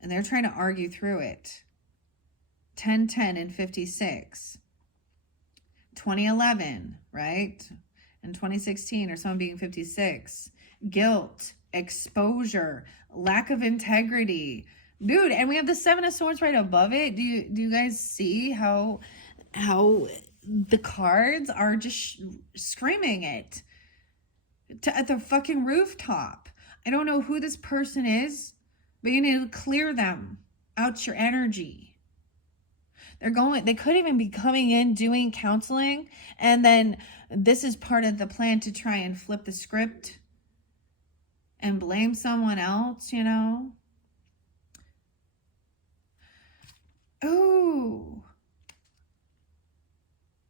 And they're trying to argue through it. 10, 10, and 56. 2011, right? And 2016, or someone being 56. Guilt, exposure, lack of integrity. Dude, and we have the 7 of Swords right above it. Do you guys see how the cards are just screaming it at the fucking rooftop? I don't know who this person is, but you need to clear them out your energy. They could even be coming in doing counseling, and then this is part of the plan to try and flip the script and blame someone else, you know. Oh,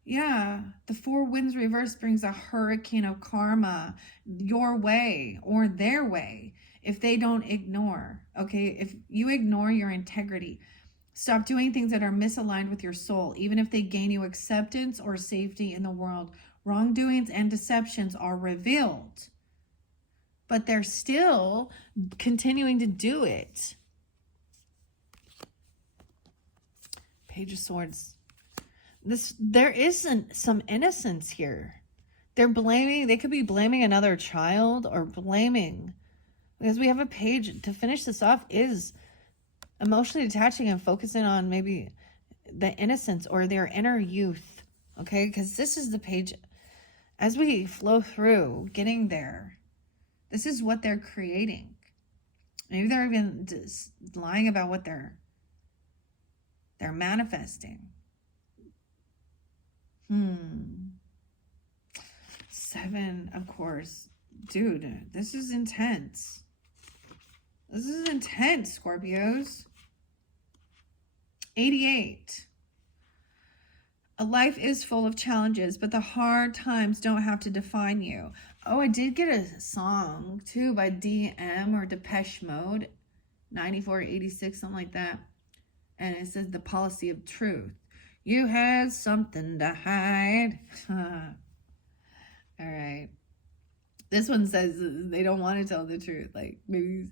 yeah. The four winds reverse brings a hurricane of karma your way or their way if they don't ignore. Okay. If you ignore your integrity, stop doing things that are misaligned with your soul, even if they gain you acceptance or safety in the world. Wrongdoings and deceptions are revealed, but they're still continuing to do it. Page of Swords. There isn't some innocence here. They could be blaming another child or blaming, because we have a page to finish this off is emotionally detaching and focusing on maybe the innocence or their inner youth. Okay, because this is the page as we flow through getting there. This is what they're creating. Maybe they're even just lying about what they're manifesting. 7, of course. Dude, this is intense. This is intense, Scorpios. 88. A life is full of challenges, but the hard times don't have to define you. Oh, I did get a song, too, by DM or Depeche Mode. 94, 86, something like that. And it says the policy of truth. You had something to hide. All right. This one says they don't want to tell the truth. Like, maybe,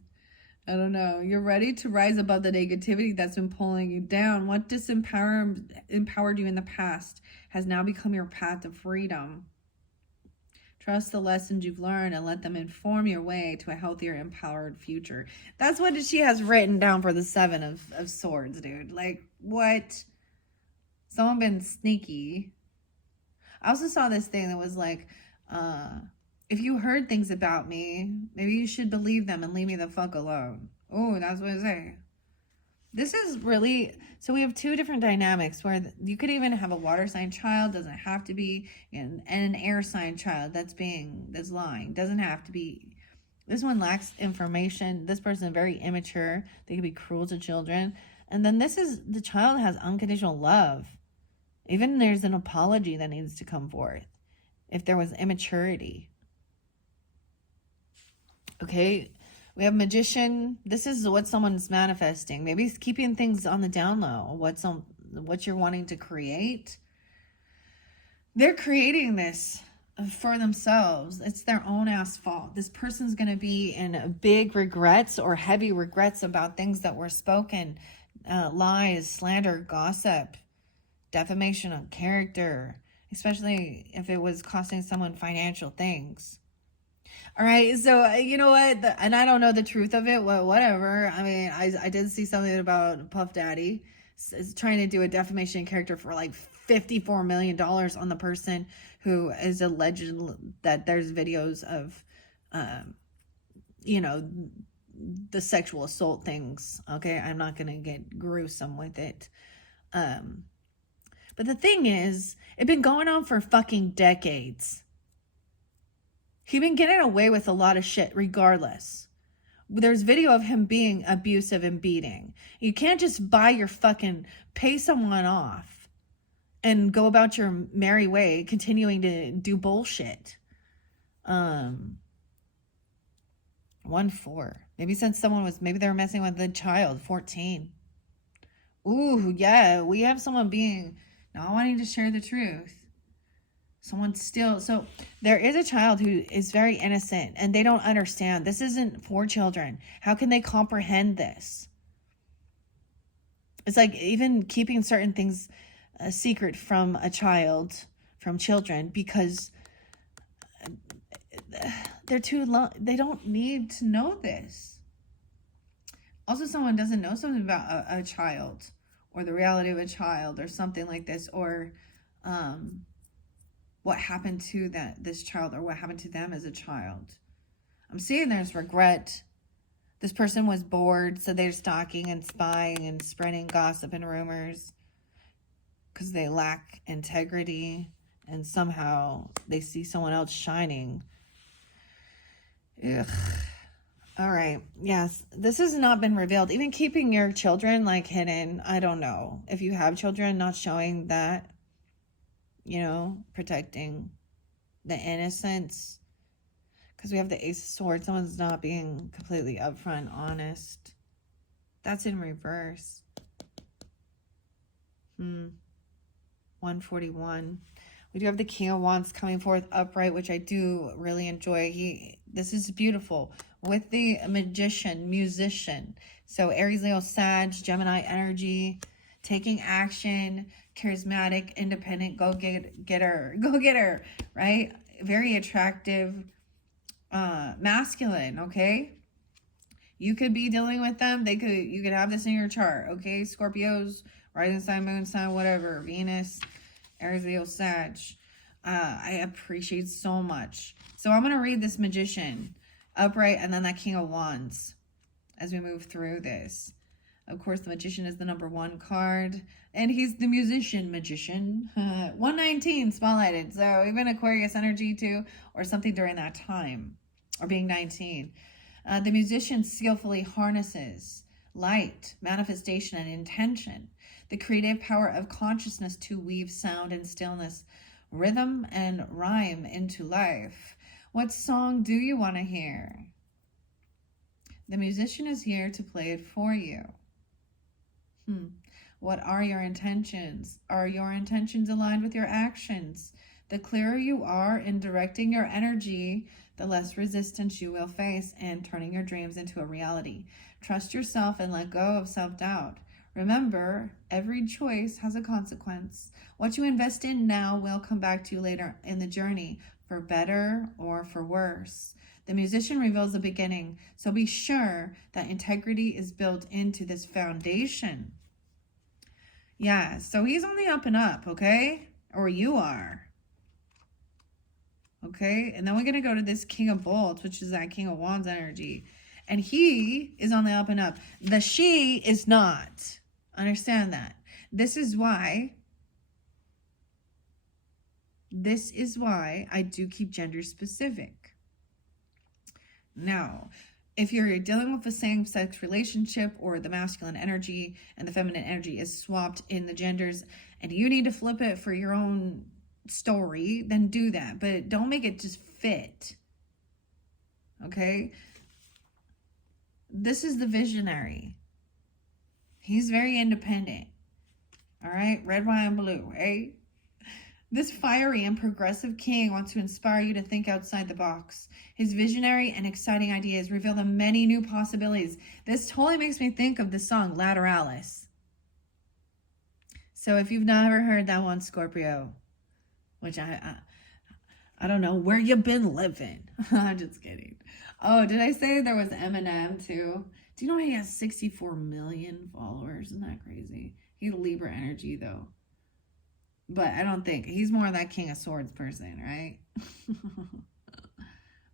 I don't know. You're ready to rise above the negativity that's been pulling you down. What disempowered you in the past has now become your path to freedom. Trust the lessons you've learned and let them inform your way to a healthier, empowered future. That's what she has written down for the 7 of Swords, dude. Like, what? Someone been sneaky. I also saw this thing that was like, if you heard things about me, maybe you should believe them and leave me the fuck alone. Oh, that's what I say. This is really, so we have 2 different dynamics where you could even have a water sign child, doesn't have to be, and an air sign child that's lying, doesn't have to be. This one lacks information. This person is very immature. They could be cruel to children. And then the child has unconditional love. Even there's an apology that needs to come forth if there was immaturity. Okay, we have Magician. This is what someone's manifesting. Maybe it's keeping things on the down low. What you're wanting to create. They're creating this for themselves. It's their own ass fault. This person's going to be in big regrets or heavy regrets about things that were spoken. Lies, slander, gossip, defamation of character, especially if it was costing someone financial things. All right, so you know what? And I don't know the truth of it. Well, whatever. I mean, I did see something about Puff Daddy is trying to do a defamation character for like $54 million on the person who is alleged that there's videos of, the sexual assault things. Okay, I'm not gonna get gruesome with it. But the thing is, it's been going on for fucking decades. He's been getting away with a lot of shit regardless. There's video of him being abusive and beating. You can't just pay someone off and go about your merry way, continuing to do bullshit. 1-4. Maybe maybe they were messing with the child. 14. Ooh, yeah, we have someone being not wanting to share the truth. So there is a child who is very innocent and they don't understand. This isn't for children. How can they comprehend this? It's like even keeping certain things a secret from children, because they're too long. They don't need to know this. Also, someone doesn't know something about a child or the reality of a child or something like this, or what happened to this child or what happened to them as a child. I'm seeing there's regret. This person was bored, so they're stalking and spying and spreading gossip and rumors because they lack integrity and somehow they see someone else shining. Ugh. All right. Yes. This has not been revealed. Even keeping your children like hidden. I don't know. If you have children, not showing that, protecting the innocence. Because we have the Ace of Swords. Someone's not being completely upfront, honest. That's in reverse. 141. We do have the King of Wands coming forth upright, which I do really enjoy. This is beautiful. With the Magician, musician. So Aries, Leo, Sag, Gemini energy, taking action, charismatic, independent, go get her, right? Very attractive, masculine, okay? You could be dealing with them. You could have this in your chart, okay? Scorpios, rising sign, moon sign, whatever, Venus, Aries, Leo, Sag. I appreciate so much. So I'm going to read this Magician upright and then that King of Wands as we move through this. Of course, the Magician is the number 1 card. And he's the musician magician. 119 spotlighted. So even Aquarius energy too, or something during that time. Or being 19. The musician skillfully harnesses light, manifestation, and intention. The creative power of consciousness to weave sound and stillness, rhythm and rhyme into life. What song do you want to hear? The musician is here to play it for you. What are your intentions? Are your intentions aligned with your actions? The clearer you are in directing your energy, the less resistance you will face in turning your dreams into a reality. Trust yourself and let go of self-doubt. Remember, every choice has a consequence. What you invest in now will come back to you later in the journey, for better or for worse. The musician reveals the beginning, so be sure that integrity is built into this foundation. Yeah, so he's on the up and up, okay? Or you are. Okay, and then we're going to go to this King of Bolts, which is that King of Wands energy. And he is on the up and up. The she is not. Understand that. This is why I do keep gender specific. Now, if you're dealing with a same-sex relationship or the masculine energy and the feminine energy is swapped in the genders and you need to flip it for your own story, then do that. But don't make it just fit. Okay? This is the visionary. He's very independent. All right? Red, white, and blue, right? This fiery and progressive king wants to inspire you to think outside the box. His visionary and exciting ideas reveal the many new possibilities. This totally makes me think of the song Lateralis. So if you've never heard that one, Scorpio, which I don't know where you been living. I'm just kidding. Oh, did I say there was Eminem too? Do you know he has 64 million followers? Isn't that crazy? He's Libra energy though. But I don't think he's more that King of Swords person, right?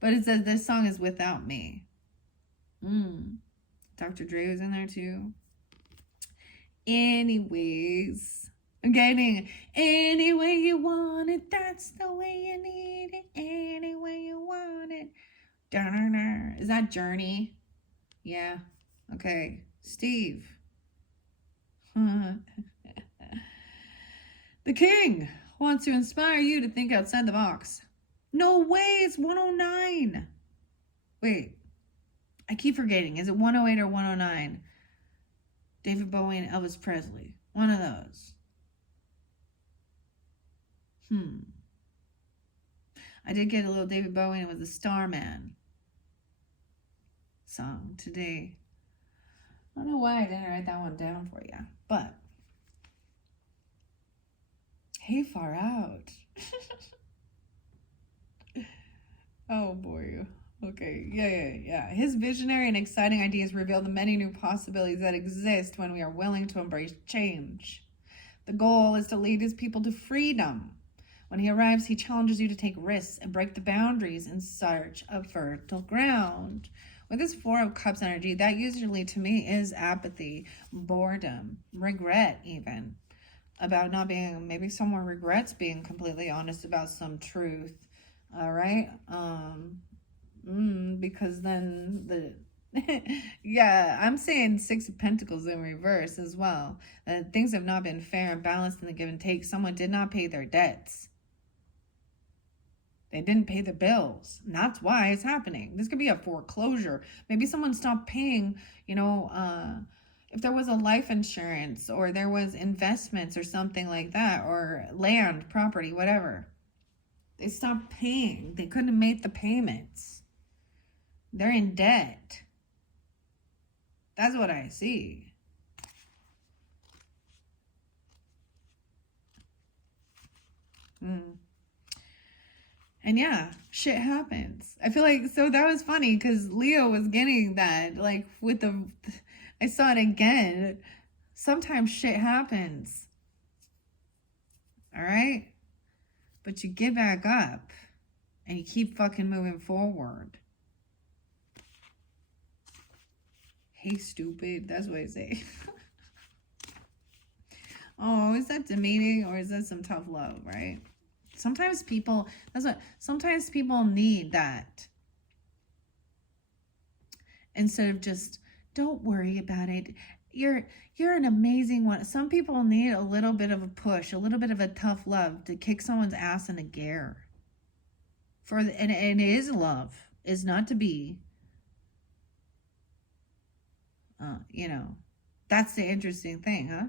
But it says this song is Without Me. Dr. Dre was in there too. Anyways, I'm getting any way you want it, that's the way you need it. Any way you want it. Da-da-da. Is that Journey? Yeah. Okay. Steve. The king wants to inspire you to think outside the box. No way, it's 109. Wait, I keep forgetting. Is it 108 or 109? David Bowie and Elvis Presley. One of those. I did get a little David Bowie, and it was the Starman song today. I don't know why I didn't write that one down for you, but hey, far out. Oh boy. Okay, yeah. His visionary and exciting ideas reveal the many new possibilities that exist when we are willing to embrace change. The goal is to lead his people to freedom. When he arrives, he challenges you to take risks and break the boundaries in search of fertile ground. With this Four of Cups energy, that usually to me is apathy, boredom, regret even. About not being, maybe someone regrets being completely honest about some truth. All right? Because then Yeah, I'm saying Six of Pentacles in reverse as well. Things have not been fair and balanced in the give and take. Someone did not pay their debts. They didn't pay the bills. And that's why it's happening. This could be a foreclosure. Maybe someone stopped paying, if there was a life insurance or there was investments or something like that, or land, property, whatever. They stopped paying. They couldn't make the payments. They're in debt. That's what I see. And yeah, shit happens. I feel like, so that was funny because Leo was getting that, like with I saw it again. Sometimes shit happens. All right? But you get back up and you keep fucking moving forward. Hey, stupid. That's what I say. Oh, is that demeaning or is that some tough love, right? Sometimes people need that. Instead of just, don't worry about it. You're an amazing one. Some people need a little bit of a push, a little bit of a tough love to kick someone's ass into gear. And it is love. Is not to be. That's the interesting thing, huh?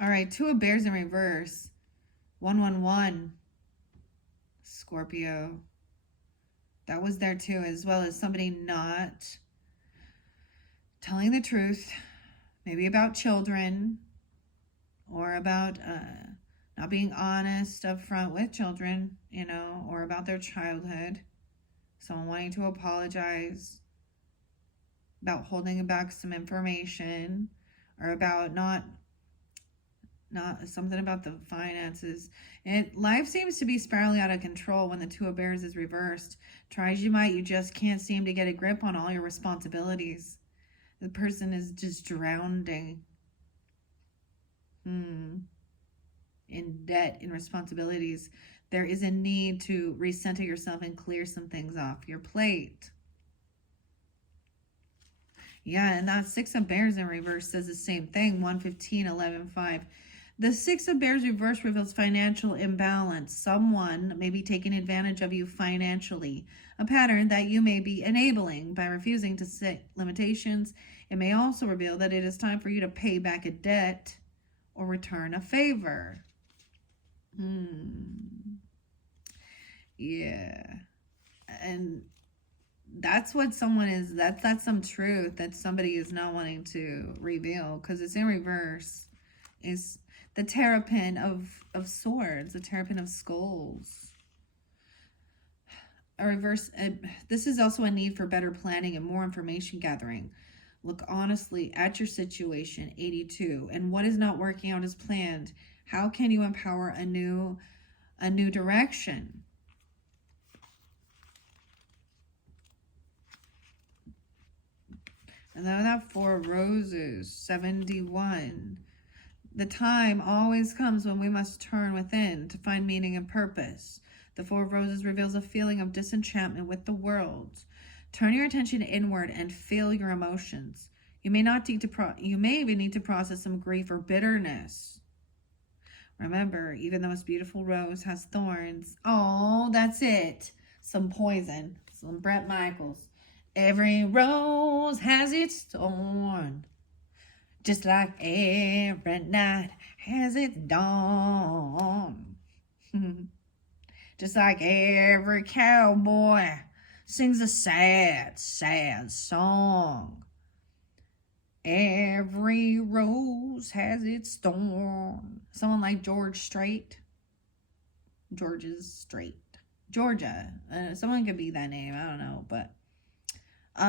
All right, Two of Bears in reverse. 111. Scorpio. That was there too, as well as somebody not telling the truth, maybe about children, or about not being honest up front with children, or about their childhood. Someone wanting to apologize, about holding back some information, or about not something about the finances. Life seems to be spiraling out of control when the Two of Bears is reversed. Try as you might, you just can't seem to get a grip on all your responsibilities. The person is just drowning in debt, in responsibilities. There is a need to recenter yourself and clear some things off your plate. Yeah, and that Six of Bears in reverse says the same thing. 115, 11, 5. The Six of Bears reverse reveals financial imbalance. Someone may be taking advantage of you financially, a pattern that you may be enabling by refusing to set limitations. It may also reveal that it is time for you to pay back a debt or return a favor. Yeah. And that's what someone is, that's some truth that somebody is not wanting to reveal, because it's in reverse. Is the Terrapin of Swords, the Terrapin of Skulls. A reverse, this is also a need for better planning and more information gathering. Look honestly at your situation, 82, and what is not working out as planned. How can you empower a new direction? And then that Four of Roses, 71. The time always comes when we must turn within to find meaning and purpose. The Four of Roses reveals a feeling of disenchantment with the world. Turn your attention inward and feel your emotions. You may even need to process some grief or bitterness. Remember, even the most beautiful rose has thorns. Oh, that's it. Some poison. Some Bret Michaels. Every rose has its thorn, just like every night has its dawn. Just like every cowboy sings a sad, sad song. Every rose has its thorn. Someone like George Strait. George's Strait. Georgia. Someone could be that name. I don't know, but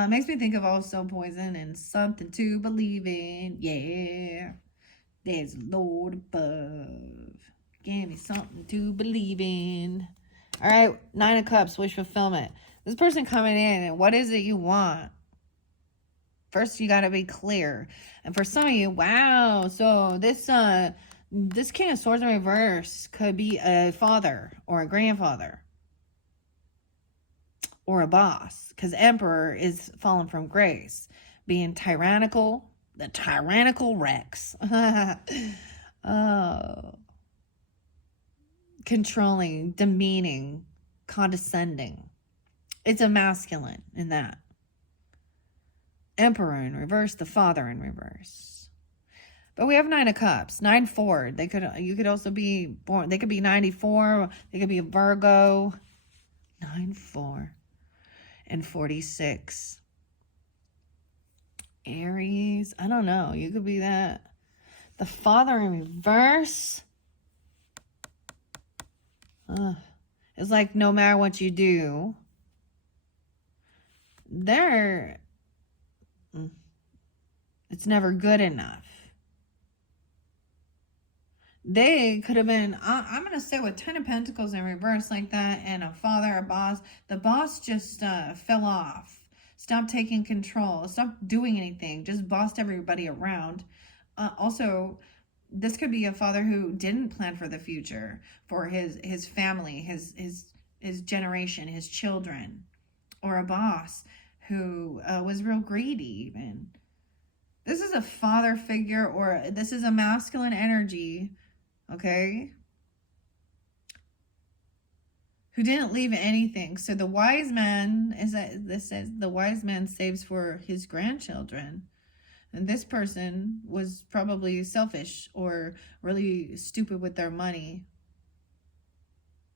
makes me think of also Poison and Something to Believe in. Yeah. There's a Lord above. Give me something to believe in. All right. 9 of Cups. Wish fulfillment. This person coming in, and what is it you want? First, you got to be clear. And for some of you, wow. So this King of Swords in reverse could be a father or a grandfather. or a boss, because Emperor is fallen from grace, being tyrannical, the tyrannical Rex. Oh, controlling, demeaning, condescending. It's a masculine in that. Emperor in reverse, the Father in reverse. But we have 9 of Cups, 9-4. You could also be born. They could be 94. They could be a Virgo. 9-4 and 46. Aries. I don't know. You could be that. The Father in reverse. It's like no matter what you do, it's never good enough. They could have been, I'm going to say with 10 of Pentacles in reverse like that, and a father, a boss. The boss just fell off. Stopped taking control. Stopped doing anything. Just bossed everybody around. Also, this could be a father who didn't plan for the future, for his family, his generation, his children. Or a boss who was real greedy even. This is a father figure, or this is a masculine energy, okay? Who didn't leave anything. So the wise man, this says the wise man saves for his grandchildren. And this person was probably selfish or really stupid with their money.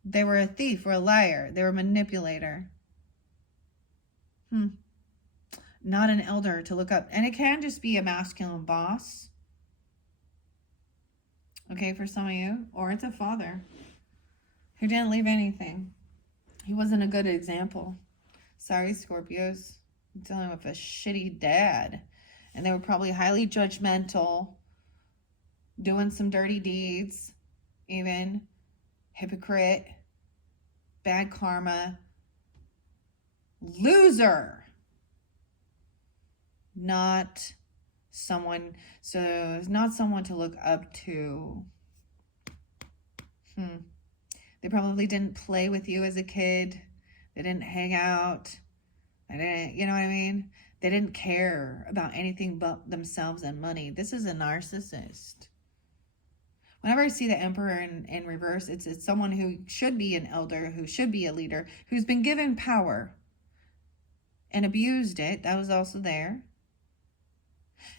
They were a thief or a liar. They were a manipulator. Not an elder to look up. And it can just be a masculine boss. Okay, for some of you. Or it's a father who didn't leave anything. He wasn't a good example. Sorry, Scorpios. I'm dealing with a shitty dad. And they were probably highly judgmental. Doing some dirty deeds. Even. Hypocrite. Bad karma. Loser. Not someone, so it's not someone to look up to. They probably didn't play with you as a kid. They didn't hang out. They didn't, you know what I mean? They didn't care about anything but themselves and money. This is a narcissist. Whenever I see the Emperor in reverse, it's someone who should be an elder, who should be a leader, who's been given power and abused it. That was also there.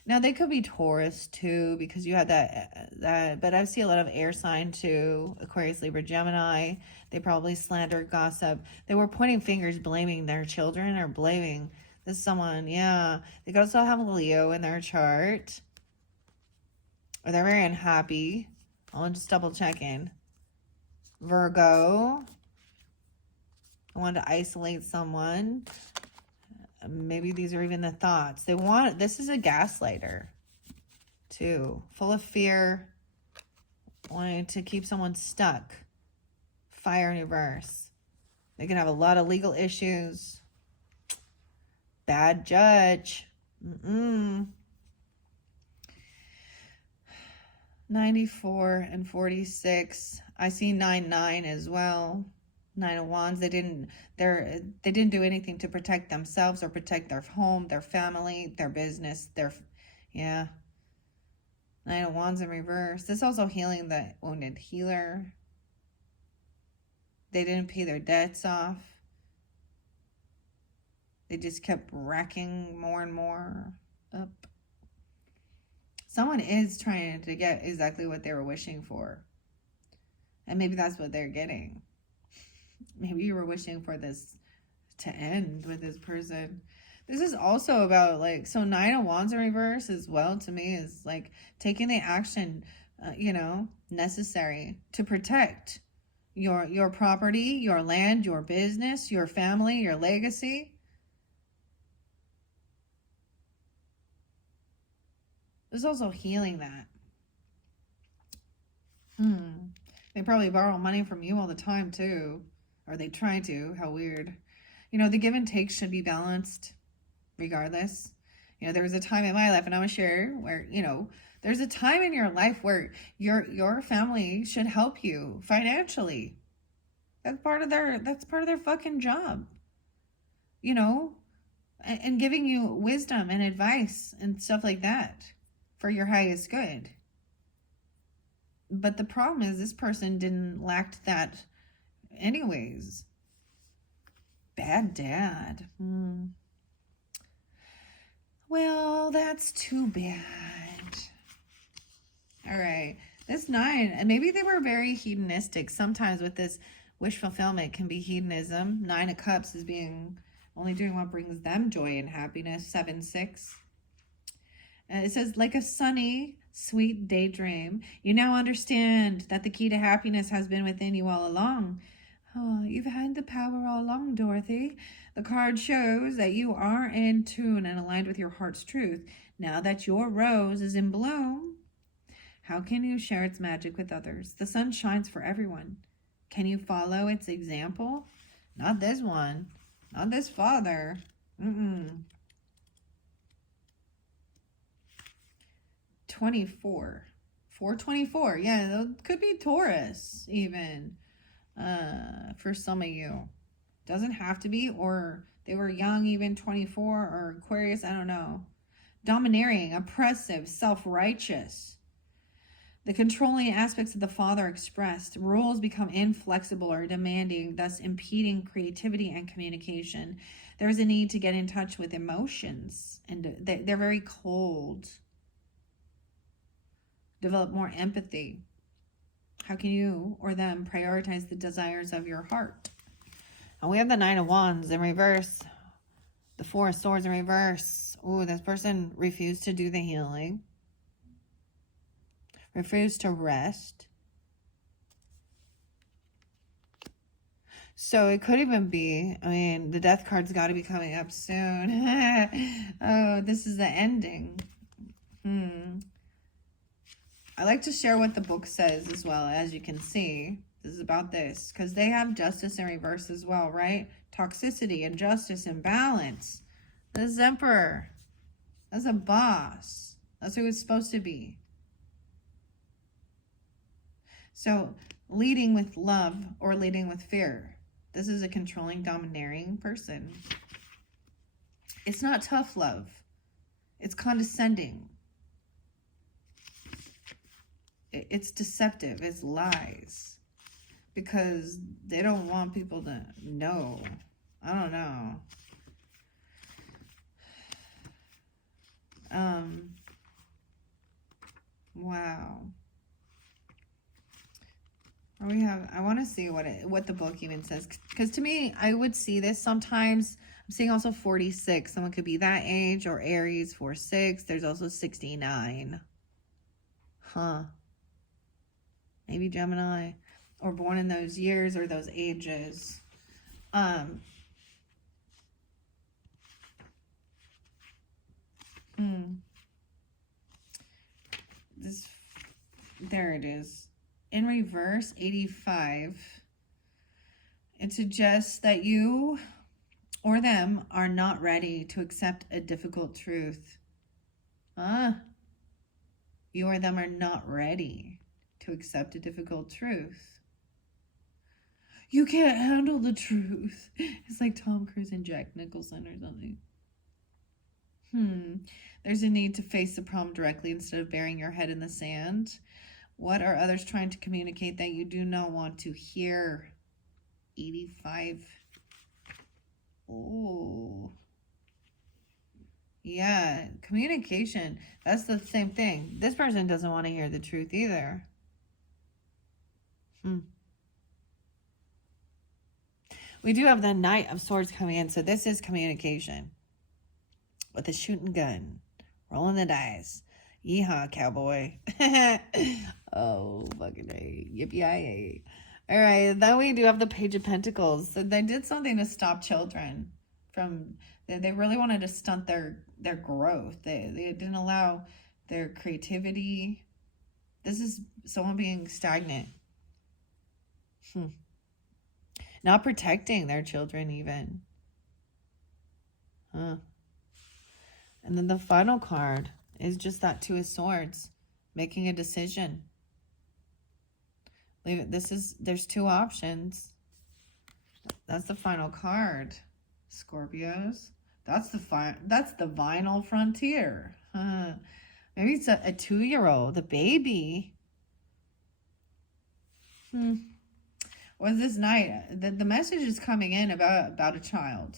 Now, they could be Taurus, too, because you had that, but I see a lot of air sign, too. Aquarius, Libra, Gemini. They probably slander, gossip. They were pointing fingers, blaming their children or blaming this someone. Yeah. They could also have Leo in their chart. Or they're very unhappy. I'll just double check in. Virgo. I wanted to isolate someone. Maybe these are even the thoughts. This is a gaslighter, too. Full of fear. Wanting to keep someone stuck. Fire in reverse. They can have a lot of legal issues. Bad judge. 94 and 46. I see 99 as well. 9 of Wands. They didn't do anything to protect themselves or protect their home, their family, their business, 9 of Wands in reverse. This is also healing the wounded healer. They didn't pay their debts off. They just kept racking more and more up. Someone is trying to get exactly what they were wishing for. And maybe that's what they're getting. Maybe you were wishing for this to end with this person. This is also about so 9 of Wands in reverse as well, to me, is like taking the action, necessary to protect your property, your land, your business, your family, your legacy. There's also healing that. They probably borrow money from you all the time too. Or they try to. How weird. The give and take should be balanced regardless. There was a time in my life, and I'm going to share, where, there's a time in your life where your family should help you financially. That's part of their fucking job. you know, and giving you wisdom and advice and stuff like that for your highest good. But the problem is this person didn't lack that anyways. Bad dad. Well, that's too bad. All right. This 9, and maybe they were very hedonistic. Sometimes with this wish fulfillment can be hedonism. 9 of Cups is being only doing what brings them joy and happiness. 7-6. It says, like a sunny, sweet daydream, you now understand that the key to happiness has been within you all along. Oh, you've had the power all along, Dorothy. The card shows that you are in tune and aligned with your heart's truth. Now that your rose is in bloom, how can you share its magic with others? The sun shines for everyone. Can you follow its example? Not this one. Not this father. 24. 424. Yeah, that could be Taurus even. For some of you. Doesn't have to be, or they were young, even 24, or Aquarius, I don't know. Domineering, oppressive, self-righteous. The controlling aspects of the father expressed. Rules become inflexible or demanding, thus impeding creativity and communication. There's a need to get in touch with emotions, and they're very cold. Develop more empathy. How can you or them prioritize the desires of your heart? And we have the 9 of Wands in reverse. The 4 of Swords in reverse. Ooh, this person refused to do the healing. Refused to rest. So it could even be, I mean, the death card's got to be coming up soon. Oh, this is the ending. I like to share what the book says as well, as you can see. This is about this, because they have justice in reverse as well, right? Toxicity, injustice, imbalance. This is Emperor. That's a boss. That's who it's supposed to be. So, leading with love or leading with fear. This is a controlling, domineering person. It's not tough love. It's condescending. It's deceptive. It's lies. Because they don't want people to know. I don't know. Wow. I want to see what the book even says, because to me, I would see this sometimes. I'm seeing also 46. Someone could be that age, or Aries 4-6. There's also 69. Huh. Maybe Gemini, or born in those years or those ages. There it is. In reverse, 85. It suggests that you or them are not ready to accept a difficult truth. You or them are not ready to accept a difficult truth. You can't handle the truth. It's like Tom Cruise and Jack Nicholson or something. There's a need to face the problem directly instead of burying your head in the sand. What are others trying to communicate that you do not want to hear? 85. Oh. Yeah, communication. That's the same thing. This person doesn't want to hear the truth either. We do have the Knight of Swords coming in, so this is communication. With a shooting gun. Rolling the dice. Yeehaw, cowboy. Oh, fucking A. Yippee-yi-yi. All right, then we do have the Page of Pentacles. So they did something to stop children from... They really wanted to stunt their growth. They didn't allow their creativity. This is someone being stagnant. Not protecting their children even. And then the final card is just that 2 of Swords. Making a decision. Leave it. There's 2 options. That's the final card. Scorpios. That's the vinyl frontier. Maybe it's a 2-year-old, a baby. Or this night, the message is coming in about a child,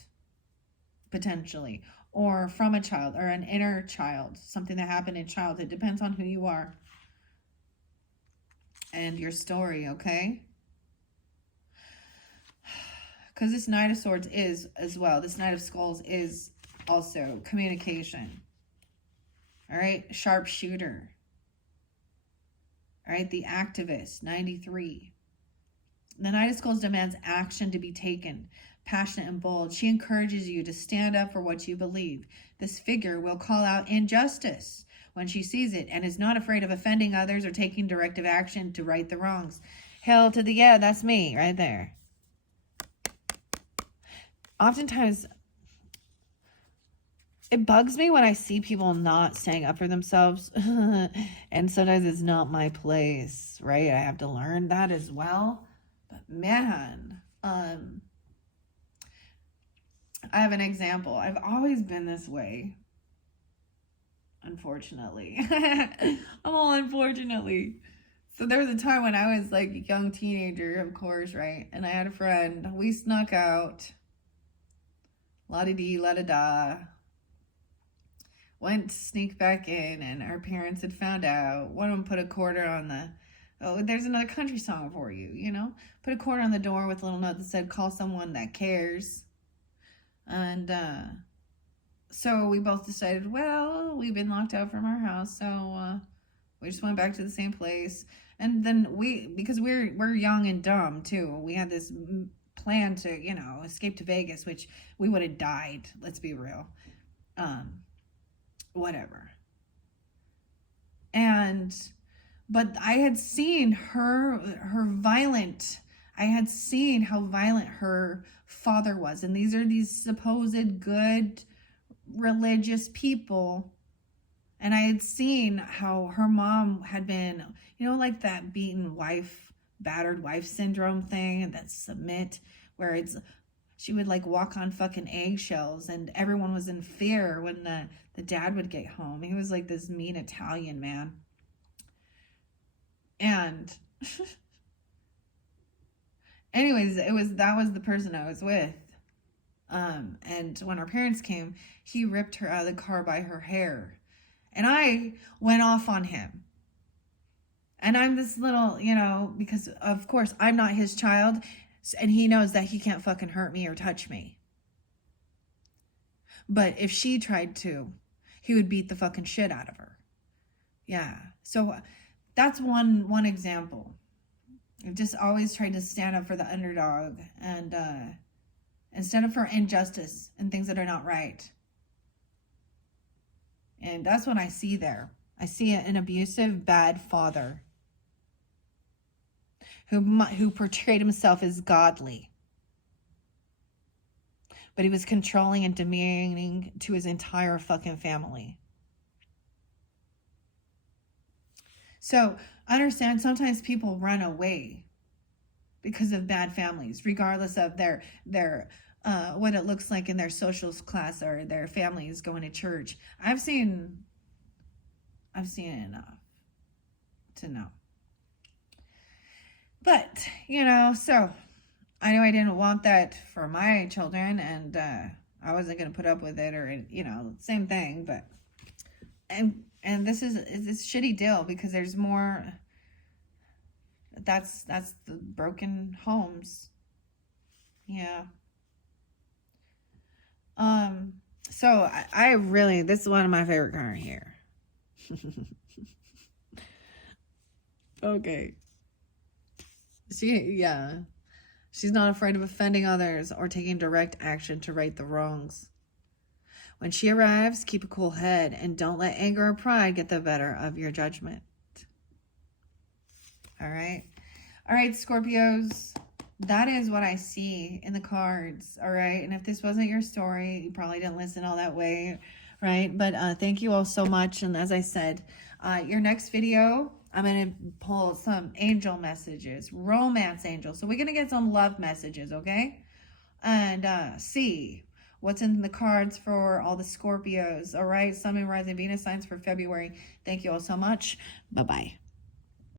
potentially, or from a child, or an inner child, something that happened in childhood. It depends on who you are and your story, okay? Because this Knight of Swords is, as well, this Knight of Skulls is also communication. All right, sharpshooter. All right, the activist, 93. The Knight of Skulls demands action to be taken, passionate and bold. She encourages you to stand up for what you believe. This figure will call out injustice when she sees it and is not afraid of offending others or taking directive action to right the wrongs. Hail to the, yeah, that's me right there. Oftentimes, it bugs me when I see people not standing up for themselves. And sometimes it's not my place, right? I have to learn that as well. But man, I have an example. I've always been this way. Unfortunately. I'm all unfortunately. So there was a time when I was like a young teenager, of course, right? And I had a friend. We snuck out. La-di-dee, la-da-da. Went to sneak back in, and our parents had found out. One of them put a quarter on the, oh, there's another country song for you, you know? Put a quarter on the door with a little note that said, call someone that cares. And so we both decided, well, we've been locked out from our house, so we just went back to the same place. And then because we're young and dumb too, we had this plan to, you know, escape to Vegas, which we would have died, let's be real. Whatever. But I had seen I had seen how violent her father was. And these are these supposed good religious people. And I had seen how her mom had been, you know, like that beaten wife, battered wife syndrome thing, and that submit, where she would like walk on fucking eggshells, and everyone was in fear when the dad would get home. He was like this mean Italian man. And anyways, that was the person I was with. And when our parents came, he ripped her out of the car by her hair. And I went off on him. And I'm this little, you know, because of course I'm not his child, and he knows that he can't fucking hurt me or touch me. But if she tried to, he would beat the fucking shit out of her. Yeah. So that's one example. I've just always tried to stand up for the underdog and stand up for injustice and things that are not right. And that's what I see there. I see an abusive, bad father who portrayed himself as godly. But he was controlling and demeaning to his entire fucking family. So understand, sometimes people run away because of bad families, regardless of their what it looks like in their social class or their families going to church. I've seen enough to know. But, you know, so I knew I didn't want that for my children, and I wasn't going to put up with it, or, you know, same thing. But and this is this shitty deal, because there's more. That's the broken homes. Yeah. So I really, this is one of my favorite cards here. Okay. She's not afraid of offending others or taking direct action to right the wrongs. When she arrives, keep a cool head and don't let anger or pride get the better of your judgment. All right, Scorpios. That is what I see in the cards, all right? And if this wasn't your story, you probably didn't listen all that way, right? But thank you all so much. And as I said, your next video, I'm going to pull some angel messages, romance angels. So we're going to get some love messages, okay? And see what's in the cards for all the Scorpios. All right, Sun, Moon, Rising, Venus signs for February. Thank you all so much. Bye-bye.